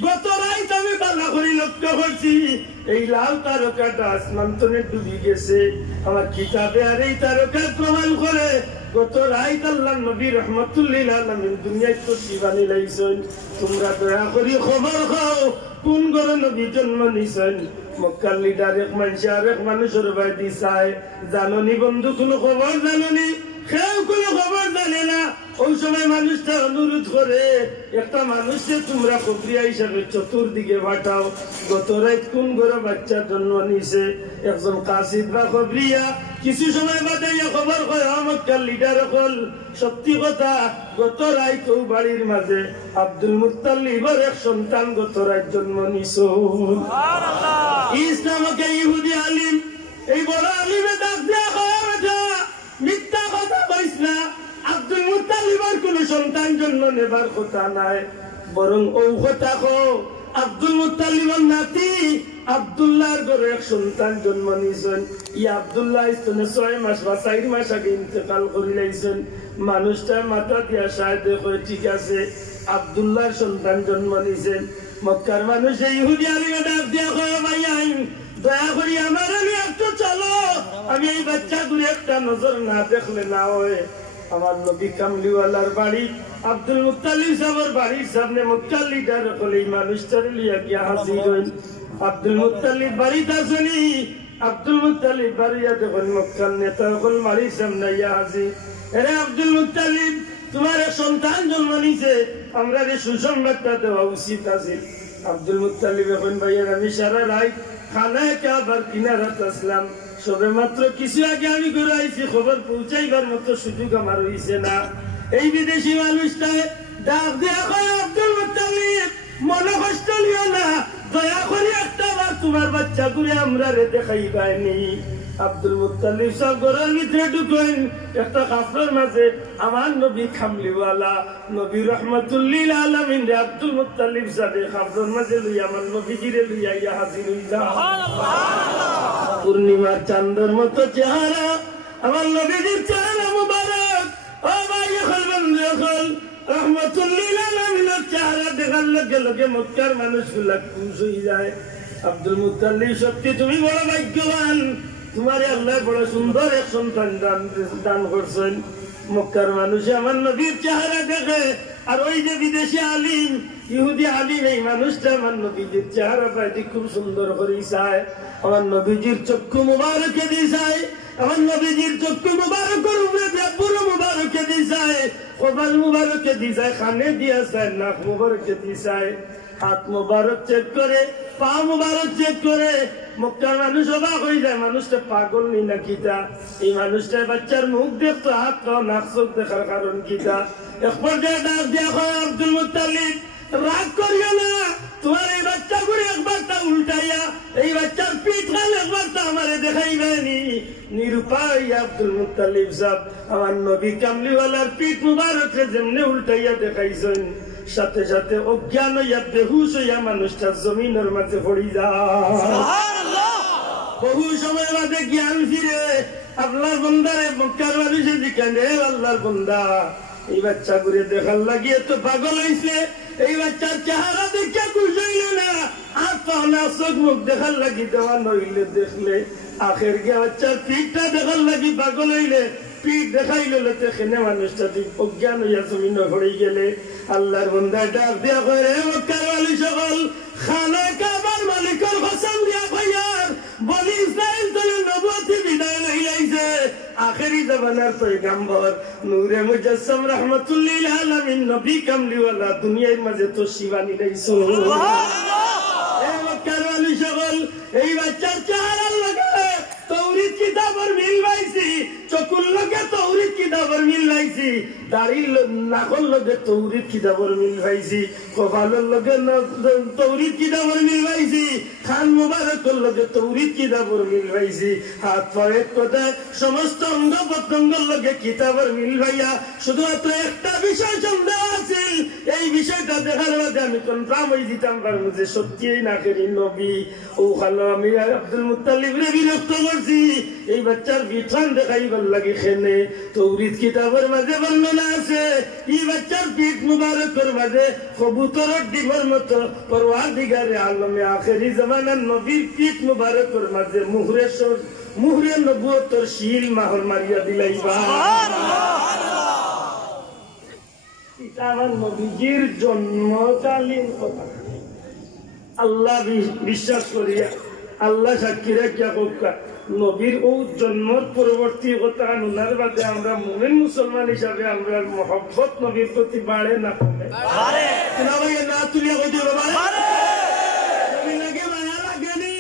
গত রাত আমি বালা করে লক্ষ্য করছি এই লাল তারকাটা আসমান তনে ডুবি গেছে আমার কিতাবে আর এই তারকার প্রমাণ করে গত রাত আল্লাহ নবী রহমতুল লিল আলামিন দুনিয়ায় তো শিবানী লাইছেন তোমরা দয়া করি খবর খাও কোন ঘরে নবী জন্ম নিছেন মক্কার লিডার এক মানুষ আর এক মানুষের বাড়ি চায় জাননি বন্ধু কোনো খবর জাননি কেউ কোনো খবর জানে না ওই সময় মানুষটা অনুরোধ করে একটা মানুষকে তোমরা খবরিয়া হিসাবে চতুর্দিকে পাঠাও গত রাত কোন ঘরে বাচ্চা জন্ম নিছে একজন কাসিদ বা খবরিয়া কিছু সময় বাদে খবর কয় মক্কার লিডার হল সত্যি কথা গত রাত ও বাড়ির মাঝে আব্দুল মুত্তালিবের এক সন্তান গত রাত জন্ম নিছ ইসলামকে ইহুদি আলিম এই বড় আলিমে ডাক দেয়া মিথ্যা কথা কইস না আব্দুল মুত্তালিবের কোন সন্তান জন্ম নেবার কথা নাই বরং ও কথা কো আব্দুল মুত্তালিবের নাতি আব্দুল্লাহর ঘরে এক সন্তান জন্ম নিয়েছেন ই আব্দুল্লাহ স্তনে 6 মাস বা 4 মাস আগে ইন্তেকাল করে লাইছেন মানুষটা মাথা দিয়া সায় দেখো ঠিক আছে আব্দুল্লাহর সন্তান জন্ম নিয়েছেন মক্কার মানুষ ইহুদি আলিমে ডাক দিয়া কয় ভাইয়া দয়া করি আমার আমি একটু চলো আমি এই বাচ্চাগুলো একটা নজর না দেখলে না হয় আমার নবী কামলিওয়ালার বাড়ি আব্দুল মুত্তালিব সাহেবের বাড়ির সামনে মক্কার লিডার হলে এই মানুষটার লিয়া গিয়া হাজির হইল আব্দুল মুত্তালিব বাড়িতে আসেনি আব্দুল মুত্তালিব বাড়িয়া যখন মক্কার নেতা হল বাড়ির সামনে ইয়া হাজির আরে আব্দুল মুত্তালিব তোমার সন্তান জন্ম নিছে আমরা সুসংবাদটা দেওয়া উচিত আছে আব্দুল মুত্তালিব এখন ভাইয়া আমি সারা রাত খানায় কাবার কিনারাত আসলাম সবে মাত্র কিছু আগে আমি ঘুরাইছি, খবর পৌঁছাইবার মতো সুযোগ আমার হইছে না। এই বিদেশি মানুষটা ডাক দিয়া কয়, আব্দুল মুত্তালিব মনে কষ্ট নিও না, দয়া করে একটা বার তোমার বাচ্চা করে আমরা রে দেখাইবানি। আব্দুল মুত্তালিব সব ঘরের ভিতরে ঢুকেন, একটা কাপড়ের মাঝে আমার নবী খামলিওয়ালা নবী রহমাতুল্লিল আলামিন রে আব্দুল মুত্তালিব সাথে কাপড়ের মাঝে লইয়া আমার নবীজিরে লইয়া ইয়া হাজির হইলা। পূর্ণিমার চাঁদের মতো চেহারা আমার নবীজির চেহারা মুবারক। ও ভাই এখন বন্ধু এখন রহমাতুল্লিল আলামিনের চেহারা দেখার লগে লগে মক্কার মানুষগুলা খুশ হয়ে যায়। আব্দুল মুত্তালিব সত্যি তুমি বড় ভাগ্যবান, তোমারে আল্লাহ বড় সুন্দর এক সন্তান দান করছেন। মক্কার মানুষে আমার নবীর চেহারা দেখে, আর ওই যে বিদেশি আলিম ইহুদি আলিম এই মানুষটা আমার নবীজির চেহারা পাইতে খুব সুন্দর করে চায়। আমার নবীজির চক্ষু মুবারকে দিয়ে চায়, আমার নবীজির চক্ষু মুবারকের উপরে পুরো মুবারকে দিয়ে চায়, কপাল মুবারকে দিয়ে চায়, কানে দিয়া চায়, নাক মুবারকে দিয়ে চায়, হাত মুবারক চেক করে, পা মুবারক চেক করে। মক্কার মানুষ অবাক হয়ে যায়, মানুষটা পাগল নি না কিতা? এই মানুষটা বাচ্চার মুখ দেখতো, হাত পাও নাক চোখ দেখার কারণ কিতা? এক পর্যায়ে ডাক দিয়া কয়, আব্দুল মুত্তালিব রাগ করিও না, তোমার এই বাচ্চা করে একবার তা উল্টাইয়া এই বাচ্চার পিঠ খাল একবার তা আমারে দেখাইবেনি। নিরুপায় আব্দুল মুত্তালিব সাহেব আমার নবী কামলিওয়ালার পিঠ মুবারকরে যেমনে উল্টাইয়া দেখাইছেন, সাথে সাথে অজ্ঞান হইয়া বেহুশ হইয়া মানুষটা জমিনের মাঝে পড়ি যায়। বহু সময় বাদে জ্ঞান ফিরে আল্লাহর বন্দারে মক্কার মানুষের দিকে, আল্লাহর বন্দা এই বাচ্চা করে দেখার লাগিয়ে তো পাগল হইছে, এই বাচ্চার চেহারা দেখে খুশ হইল না, আর পাওনা চোখ মুখ দেখার লাগি দেওয়া নইলে দেখলে আখের গিয়ে বাচ্চার পিঠটা দেখার লাগি পাগল হইলে, পিঠ দেখাইলে সেখানে মানুষটা ঠিক অজ্ঞান হইয়া জমিন পড়ে গেলে আল্লাহর বন্দায় ডাক দিয়া কয়, মক্কার মানুষ সকল খানা কাবার মালিকের কসম দিয়া কইয়ার বনি ইসরাইল দলের নবুয়তি বিদায় লইলাইছে। আখেরি জামানার পয়গম্বর নূরে মুজাসসাম রাহমাতুল্লিল আলামিন নবী কামলিওয়ালা দুনিয়ার মাঝে তো শিবানী লাইছে। সুবহানাল্লাহ। এই মক্কার মানুষ সকল এই বাচ্চার চেহারার লাগে তৌরিত কিতাবের মিল পাইছি, চকুর লগে তৌরিত কিতাবের মিল পাইছি, দাড়ির নাকল লগে তৌরিত কিতাবের মিল পাইছি, কপালের লগে তৌরিত কিতাবের মিল পাইছি, খান মুবারকের লগে তৌরিত কিতাবের মিল পাইছি, হাত পায়ের কথা সমস্ত অঙ্গ প্রত্যঙ্গের লগে কিতাবের মিল পাইয়া শুধুমাত্র একটা বিষয় সন্দেহ আছিল, এই বিষয়টা দেখার বাদে আমি কনফার্ম হয়ে দিতাম পারবো যে সত্যি না করি নবী। ও খালো আমি আব্দুল মুত্তালিবরে বিরক্ত করছি, এই বাচ্চার বিঠান দেখাইবার লাগে খেনে তৌরিত কিতাবের মাঝে বর্ণনা আছে, এই বাচ্চার পিঠ মুবারকের মাঝে কবুতরের ডিমের মতো পরওয়ারদিগারে আলমে আখেরি জামানার নবীর পিঠ মুবারকের মাঝে মুহরে নবুয়তের শিল মাহর মারিয়া দিলাইবা। এটা আমার নবীজির জন্মকালীন কথা। আল্লাহ বিশ্বাস করিয়া আল্লাহ সাক্ষী রাখিয়া হোকা নবীর ও জন্মর পরবর্তী কথা উনার বাদে আমরা মুমিন মুসলমান হিসাবে আমরা মহব্বত নবীর প্রতি বাড়ে না কমে? না তুলিয়া কই দিও বাবা, নবী লাগে মায়া লাগেনি,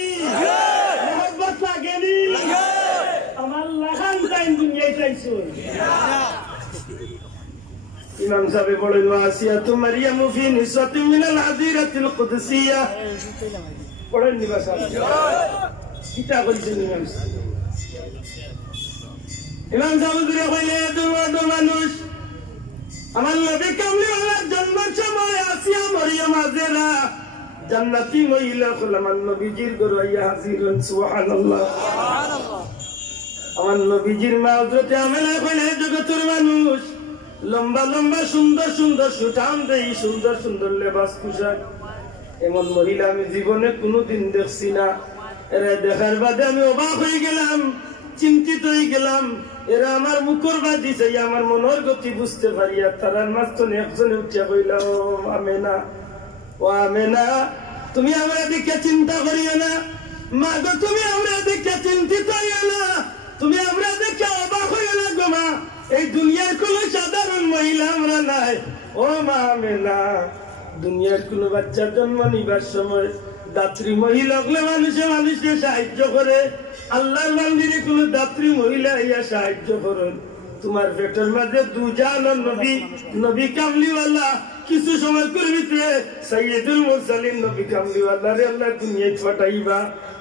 মহব্বত লাগেনি, আমার লাগান টাইম দুনিয়ায় চাইছো। ইমাম সাহেব বলেন, ওয়াসিয়াতু মারইয়াম ফি নিসাতি মিনাল হাদিরাতিল কুদসিয়া। পড়েন নি বাসা কিতা বলছেন ইমাম সাহেব? ইমাম সাহেব দুরে কইলে দুর্বল মানুষ আমার নবী কামলিওয়ালার জন্মের সময় আসিয়া মারইয়াম আযেরা জান্নাতি মহিলা আমার নবীজির ঘরে আইয়া হাজির হন। সুবহানাল্লাহ, সুবহানাল্লাহ। আমার নবীজির মা হযরতে আমেনা কইলে জগতের মানুষ লম্বা লম্বা সুন্দর সুন্দর সুঠাম দেই, সুন্দর সুন্দর লেবাস পোশাক, এমন মহিলা আমি জীবনে কোনোদিন দেখছি না। এরা দেখার বাদে আমি অবাক হয়ে গেলাম, চিন্তিত হয়ে গেলাম। এরা আমার মুখর বাদ দিছে, আমার মনের গতি বুঝতে পারিয়া তারার মাঝখানে একজনে উঠিয়া কইল, ও আমেনা, ও আমেনা, তুমি আমরা দেখে চিন্তা করিও না, মা গো তুমি আমরা দেখে চিন্তিত হইও না, তুমি আমরা দেখে অবাক হইও না গো মা, এই দুনিয়ার কোন সাধারণ মহিলা আমরা নাই। ও মা আমেনা, দুনিয়ার কোন বাচ্চার জন্ম নিবার সময় দাত্রী মহিলা হলে মানুষকে সাহায্য করে। আল্লাহর বান্দিরে কোন দাত্রী মহিলা ইয়া সাহায্য করেন। তোমার পেটের মাঝে দুজন নবী কামলিওয়ালা কিছু সময় ভিতরে সাইয়্যিদুল মুরসালিন নবী কামলিওয়ালা রে আল্লাহ দুনিয়ায় পাঠাইবা।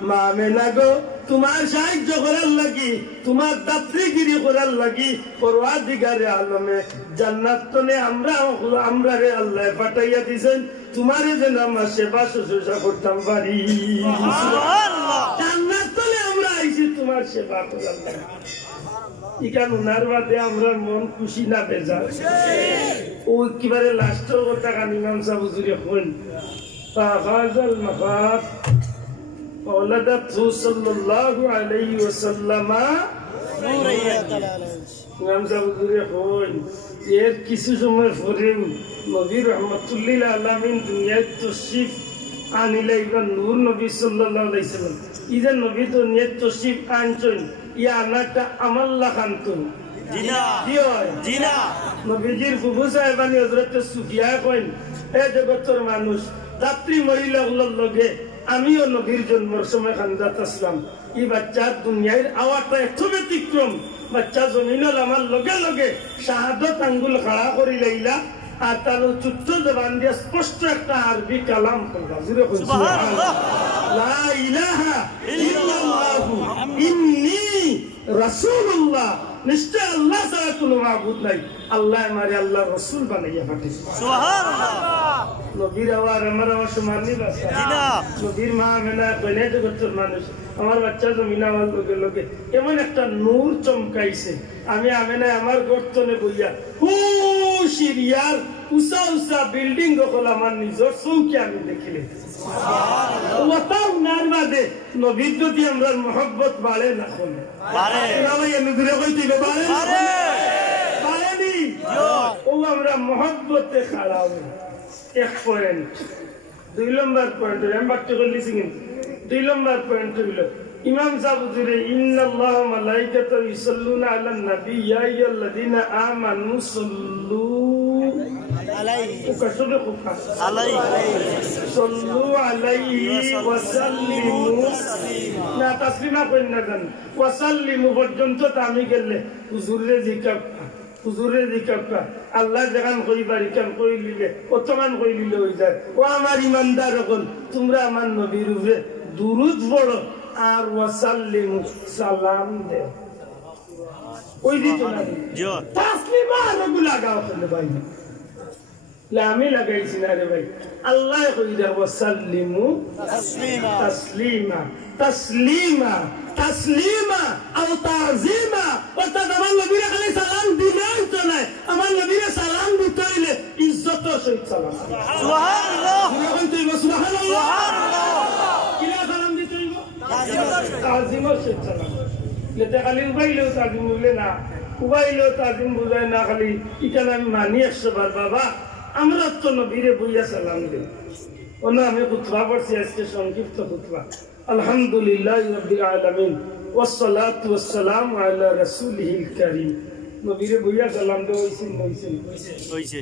মা আমেনা গো তোমার সাহায্য করার লাগি, তোমার দাত্রীগিরি করার লাগি পরওয়ারদিগারে আলমে জান্নাত তলে আমরা রে আল্লাহ পাঠাইয়া দিয়েছেন। তোমারে যেন আমরা সেবা শুশ্রূষা করতাম পারি। জান্নাত তলে আমরা আইছি তোমার সেবা করার লাগি। ইকান উনার বাদে আমরা মন খুশি না বেজার। ও কিবারে লাস্টের কথা কান ইমাম সাহেব হুজুরে কইন ফাহাজাল মাফাত ওয়ালাদাতহু সাল্লাল্লাহু আলাইহি ওয়াসাল্লাম ইমাম সাহেব হুজুরে কইন এর কিছু সময় পরে নবী রাহমাতুল্লিল আলামিন দুনিয়ায় তশরিফ আনিলাইবেন। নূর নবী সাল্লাল্লাহু আলাইহি ওয়াসাল্লাম ইদা নবী দুনিয়ায় তশরিফ আনছেন ইয়া আনাটা আমাল্লা খান্তun নবীজির ফুফু সাহেবানি হযরত সুফিয়া কইন এ জগতের মানুষ দাত্রী মহিলাগুলোর লগে আমিও নবীর জন্মের সময় খান্দাত আসলাম। এই বাচ্চা দুনিয়ার আওয়াজটা এত ব্যতিক্রম। বাচ্চা জমিনের আমার লগে লগে শাহাদত আঙ্গুল খাড়া করে লাইলা আর তার চুট্ট জবান দিয়ে স্পষ্ট একটা আরবি কালাম করবা। সুবহানাল্লাহ লা ইলাহা ইল্লাল্লাহু ইন্নী রাসূলুল্লাহ। নিশ্চয় আল্লাহ ছাড়া কোনো মাবুদ নাই, আল্লাহ আমারে আল্লাহ রাসূল বানাইয়া পাঠিয়েছে। সুবহানাল্লাহ নবীর আওয়াজ আমার সমান নি বাসা নবীর মা আমেনা কইলে জগতের মানুষ আমার বাচ্চা জমিনা আমার লগে লগে এমন একটা নূর চমকাইছে। আমি আমেনা আমার গর্তনে বইয়া সিরিয়ার উঁচা উঁচা বিল্ডিং গকল আমার নিজের চৌকি আমি দেখিলে। উনার বাদে নবীর যদি আমরা মহব্বত বাড়ে না কমে ও আমরা মহব্বতে খাড়া হবে। 1 পয়েন্ট 2 নম্বর পয়েন্ট আমি বাক্য করলিছি কিন্তু 2 নম্বর পয়েন্ট হইল ইমাম সাহেব হুজুরে ইন্নাল্লাহ ওয়া মালাইকাতাহু ইউসাল্লুনা আলান নবী ইয়া আইয়ুহাল্লাযীনা আমানু সাল্লু আলাইহি সাল্লু আলাইহি ওয়া সাল্লিমু না তাসলিমা কইন না জান ওয়া সাল্লিমু পর্যন্ত আমি গেলে হুজুরে জিকাপকা আল্লাহ যেখান কইবার ইকান কই লিলে অতমান কই লিলে হই যায়। ও আমার ইমানদার হল তোমরা আমার নবীর উপরে দুরূদ পড়ো আর ওয়াসাল্লিমু সালাম দেও। ওই দিত না তাসলিমা আরবু লাগাও ওখানে ভাই আমি লাগাইছি না রে ভাই। আল্লাহ কই দেয় ওয়াসাল্লিমু তাসলিমা তাসলিমা তাসলিমা তাসলিমা আও তাজিমা। অর্থাৎ আমার নবীর খালি সালাম দিলেই তো নাই, আমার নবীর সালাম দিতে হইলে ইজ্জতের সহিত সালাম। সুবহানাল্লাহ সুবহানাল্লাহ কিলা সালাম দিতে হইব তাজিমের সহিত সালাম। এটা খালি উবাইলেও তাজিম বলে না, উবাইলেও তাজিম বুঝায় না, খালি ইকান আমি মানি 100 বার বাবা আমরা তো নবীরে বইয়া সালাম দিই। ওনা আমি খুতবা পড়ছি আজকে সংক্ষিপ্ত খুতবা। আলহামদুলিল্লাহি রাব্বিল আলামিন ওয়াসসালাতু ওয়াসসালামু আলা রাসূলিহিল কারীম। নবীরে বইয়া সালাম দে হইছে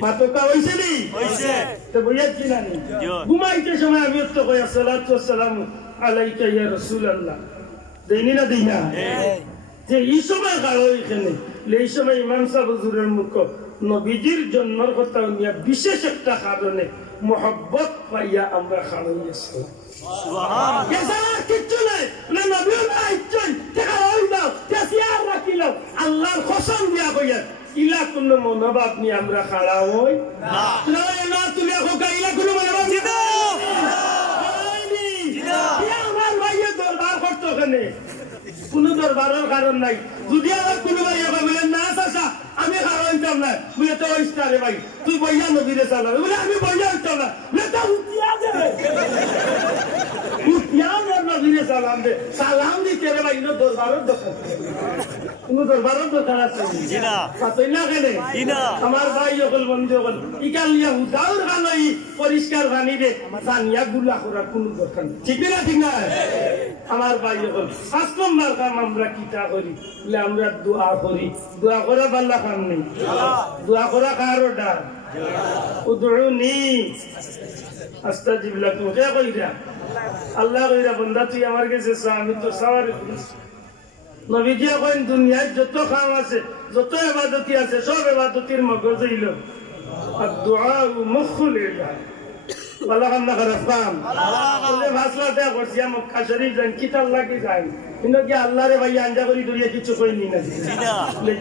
মাতকা হইছে নি হইছে তো বইয়া কি না নি ঘুমাইতে সময় আমি তো কই আসসালাতু ওয়াসসালামু আলাইকা ইয়া রাসূলুল্লাহ দেইনি না দিনা যে এই সময় গাড়ো এখানে এই সময় ইমাম সাহেব হুজুরের মুখ নবীজির জন্মের কথা নিয়ে বিশেষ একটা কারণে মোহব্বত পাইয়া আমরা খাড়াইয়াছি। আল্লাহর কসম দিয়া কইয়া ইলা কোন মনোভাব নিয়ে আমরা খাড়া হই না তুলে ইলা কোন মনোভাব আমার ভাইয়ে দরবার করতো ওখানে কোন দরবারের কারণ নাই। যদি আমার কোনো ভাই বলে না চাষা আমি খাওয়াইতাম না বলে তো ইস্তারে ভাই তুই বইয়া নদীরে চালাবে বলে আমি বইয়া হইতাম না বলে তো উঠিয়া দেবে উঠিয়া নদীরে চালাম দে সালাম দিতে রে ভাই দরবারের দোকান কোনো দরবারের দোকান আছে না কেনে আমার ভাই হল বন্ধু হল ইকালিয়া হুদাউর খানই পরিষ্কার পানি দে জানিয়া গুলা করার কোনো দরকার ঠিক না ঠিক না। আমার ভাই হল 5 নম্বর কাম আমরা কিতা করি বলে আমরা দোয়া করি। দোয়া করা বাল্লা কাম নেই, দোয়া করা কারো ডাক উদউনি আস্তাজিব লাকুম কে কইরা আল্লাহ কইরা বান্দা তুই আমার কাছে চা আমি তো চাওয়ার নবীজি কইন দুনিয়ার যত কাম আছে যত ইবাদতি আছে সব ইবাদতির মগজ হইল আর দুআ মুখুল ইবাদত والله আমরা খারাপ বলে ভাষাটা করছি মক্কা শরীফ যান কি তার লাগে যাই কিন্তু কি আল্লাহরে ভাই আঞ্জা করি দরিয়া কিছু কইনি না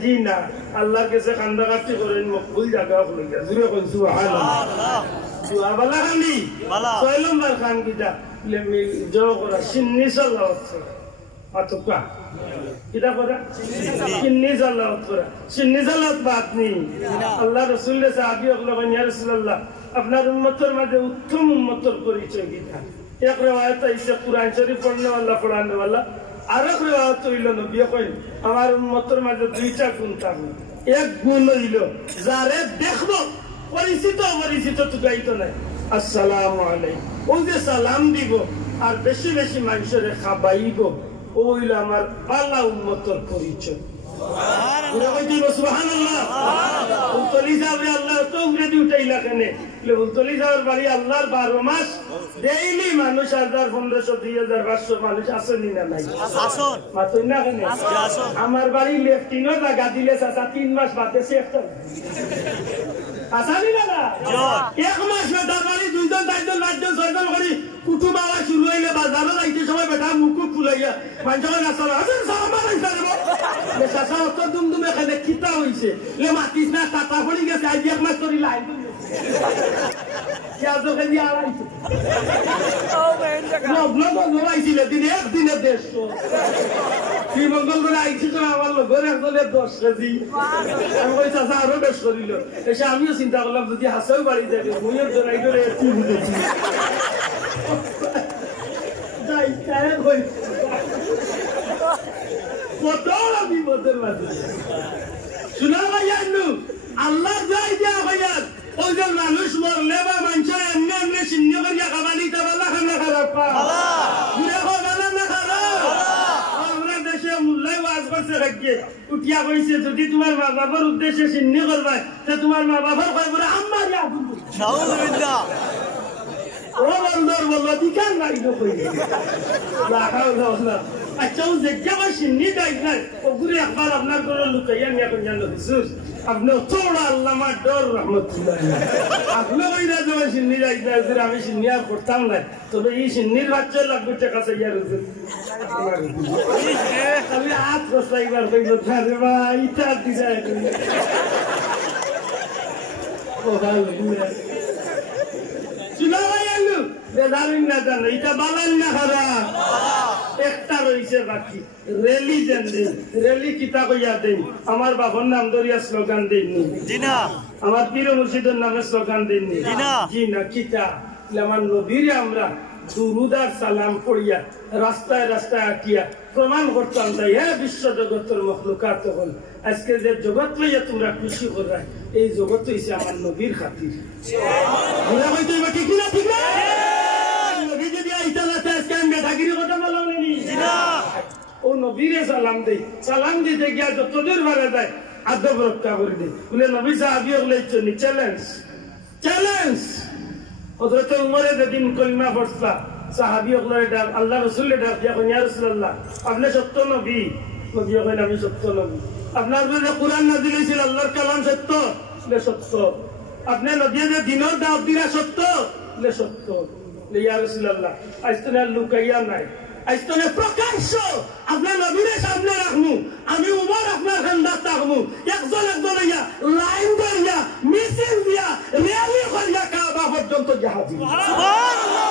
জি না আল্লাহর কাছে কান্দা কাটি করেন মকবুল জায়গা হলো জুরে কই সুবহানাল্লাহ দুআ বালা খানি ছয় নম্বর খান কিটা লেমিল জো করা সিন্নি সালাওয়াত আতকা কিটা করা সিন্নি সালাওয়াত করা সিন্নি সালাওয়াত বাত নেই আল্লাহ রাসূলের সাহাবী হলো ইয়া রাসূলুল্লাহ আপনার উম্মতের মধ্যে উত্তম উম্মতের পরিচয় কিটা এক রিওয়ায়াত আছে কুরআন শরীফ পড়নে वाला পড়ানে वाला আর এক রিওয়ায়াত হইল নবী কইন আমার উম্মতের মধ্যে দুইটা গুণ থাকবে এক গুণ হইল যারে দেখবো পরিচিত তো গাইতো নাই আসসালামু আলাইকুম ও যে সালাম দিব আর বেশি বেশি মানুষের খাবাইব ও হইল আমার পালা উম্মতের পরিচয় সুবহানাল্লাহ উতলি যাবে আল্লাহ তো উমরে দি উঠাইলা কেন উতলি যাওয়ার বাড়ি আল্লাহর 12 মাস ডেইলি মানুষ 1500 2500 মানুষ আসেনি না নাই আসন মাতই না কেন আমার বাড়ি লেফটিনো জায়গা দিলে চাচা 3 মাস বাদে সেফটা আসানি না এক মাস বেটার বাড়ি 2 জন 4 জন 5 জন 6 জন করে কুটুম আওয়া শুরু হইলে বাজারে যাইতে সময় বেটা মুখ ফুলাইয়া মানুষের আসলে আসেন সালাম আলাইকুম লে চাচা অত দুমদুম এখানে কিতা হইছে লে মাতিস না টাটা পড়ি গেছে আজ এক মাস ধরে লাইন ইয়া তো গদি আড়াইছে ও বেন জায়গা ব্লগ নরাইছিল দিনে দেশ কি মঙ্গল করে আইছি তো আমার ঘরে একজনের 10 কেজি আমি কই চাচা আরো বেশ করিল এসে আমিও চিন্তা করলাম যদি হাসাও বাড়ি যাবে মুইও জড়াই ধরে একটু বুঝেছি যাই তাই কই কত আমি বলতে পারি শুনা ভাইয়ানু আল্লাহ যাই দিয়া ভাইয়ান ওই যে মানুষ মরলে বা মানুষ এমনি শূন্য করিয়া খাবানি তা বলা খানা খারাপ দেখো বলা না খারাপ আমরা দেশে মূল্যায় ওয়াজ করছে রাখিয়ে উঠিয়া কইছে যদি তোমার মা বাবার উদ্দেশ্যে শূন্য করবা তা তোমার মা বাবার কয় বলে আম্মা ইয়া নাউযুবিল্লাহ ও বন্দর বললো দিকান নাই তো কই লা হাওলা ওয়ালা আচ্ছা ও যে জায়গা শূন্য যাই না ওগুলো একবার আপনার করে লুকাইয়া নিয়া কোন জানো হুজুর আপনি তোড়া আল্লামা ডর রহমতুল্লাহ আপনি কইরা যখন সিন্নি যাইতে হুজুর আমি সিন্নি আর করতাম না তবে এই সিন্নির বাচ্চা লাগবে টাকা চাই আর হুজুর আমি হাত বসাইবার কইলো আরে ভাই ইটা দিদা ও ভালো শুনা ভাই আলু বেদারিন না জানো এটা বালান না খারাপ একটা রইছে বাকি রিলিজন রেলি কিতা কইয়া দেই আমার বাবার নাম ধরিয়া স্লোগান দেইনি জি না আমার পীর মুর্শিদের নামে স্লোগান দেইনি জি না কিতা আমার নবীর আমরা দুরুদ আর সালাম পড়িয়া রাস্তায় রাস্তায় আটিয়া প্রমাণ করতাম তাই হ্যাঁ বিশ্ব জগতের মখলুকাত হল আজকে যে জগৎ লইয়া তোমরা খুশি করা এই জগৎ হইছে আমার নবীর খাতির ঠিক না ঠিক না নবী যদি আইতালাতে আজকে আমি বেঠাগিরি কথা বলা নেই ও নবীরে সালাম দিতে গিয়া যত দূর বাড়া যায় আদব রক্ষা করে দেয় বলে নবী সাহাবী হলে চ্যালেঞ্জ হযরত উমরে যেদিন কলিমা পড়ছলা সাহাবী হলে ডাক আল্লাহ রাসূলের ডাক দিয়া কইয়া রাসূলুল্লাহ আপনি সত্য নবী নবী কইলেন আমি সত্য নবী আপনার যে কুরআন নাযিল হইছিল আল্লাহর কালাম সত্য বলে সত্য আপনি নবী যে দিনের দাওয়াত দিরা সত্য বলে সত্য ইয়া রাসূলুল্লাহ আজ তো লুকাইয়া নাই আজ তো প্রকাশ্য আপনার নবীর সামনে রাখমু আমি উমর আপনার খান্দার থাকমু একজন ইয়া লাইন ধরিয়া মিছিল দিয়া র্যালি করিয়া কাবা পর্যন্ত যাহাবি সুবহানাল্লাহ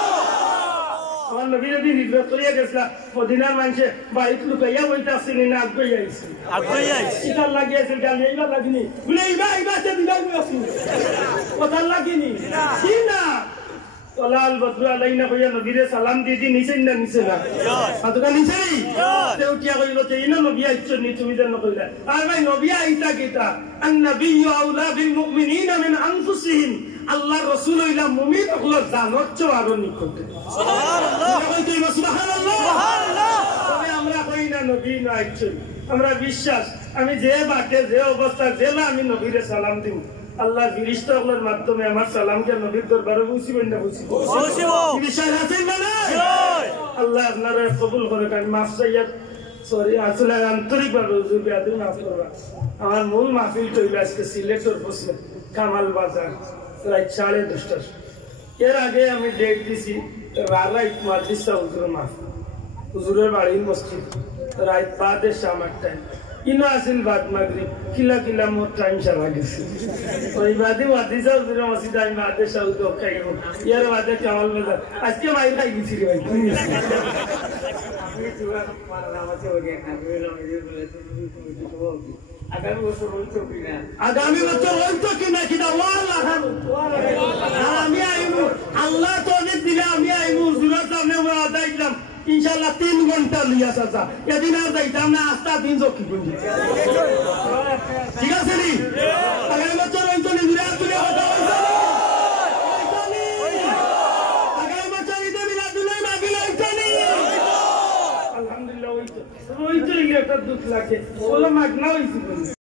আমার নবীর দিন হিজরত করিয়া গেছলা মদিনার মানুষে বাইক লুকাইয়া বইতে আসেনি না আগ্রহী আইছে ইটার লাগিয়েছে গালি এইবার লাগিনি বলে এইবার সে বিদায় আসি কথা লাগিনি কি না ওলাল বদরু আলাইনা কইয়া নবীরে সালাম দিদি নিছেন না নিছে না সাধুকা নিছেই তেও কিয়া কইলো তে ইনা নবী আইছো নি তুমি জানো কইলা আর ভাই নবী আইতা কিতা আন নাবিয়্যু আউলা বিল মুমিনিনা মিন আনফুসিহিম আল্লাহর রাসূল হইলা মুমিন হলো জানত চারো নিকটে সুবহানাল্লাহ কইতে সুবহানাল্লাহ সুবহানাল্লাহ তবে আমরা কই না নবী না আইছো আমরা বিশ্বাস আমি যে বাকে যে অবস্থা জেলা আমি নবীরে সালাম দিই আল্লাহ ফেরেশতাগুলোর মাধ্যমে আমার সালামকে নবীর দরবারে পৌঁছিবেন না পৌঁছিব বিশ্বাস আছে না আল্লাহ আপনারা কবুল করে কারণ মাফ চাইয়া সরি আসলে আন্তরিকভাবে হুজুর বেয়াদবি মাফ করবা আমার মূল মাহফিল কইল আজকে সিলেটের বসে কামাল বাজার রাত 10:30টার এর আগে আমি ডেট দিছি রাত মাদ্রিসা হুজুরের মাহফিল হুজুরের বাড়ির মসজিদ রাত বাদে শাম 8টায় ইনো আসিল বাদ মাগরিব কিলা কিলা মোট টাইম সারা গেছে ওই বাদে মাদ্রিসা হুজুরের মসজিদ আমি বাদে শাহুদ খাইব এর বাদে কামাল বাজার আজকে মাই খাই গেছি রে ভাই আগামী বছর হইতো কিনা কিনা আমি আইবো আল্লাহ তো অনেক দিলে আমি আইবো হুজুরের সামনে দেখলাম ইনশাআল্লাহ 3 ঘন্টা লিয়া চাচা এদিন আর যাইতাম না আস্তা দিন চকি গুঞ্জি ঠিক আছে নি আগামী বছর হইতো নি দুরা তুলে কথা হইতো আগামী বছর ঈদে মিলাদুল্লাহ মাহফিল হইতো নি আলহামদুলিল্লাহ হইতো একটা দুঃখ লাগে বলো মাগনা হইছে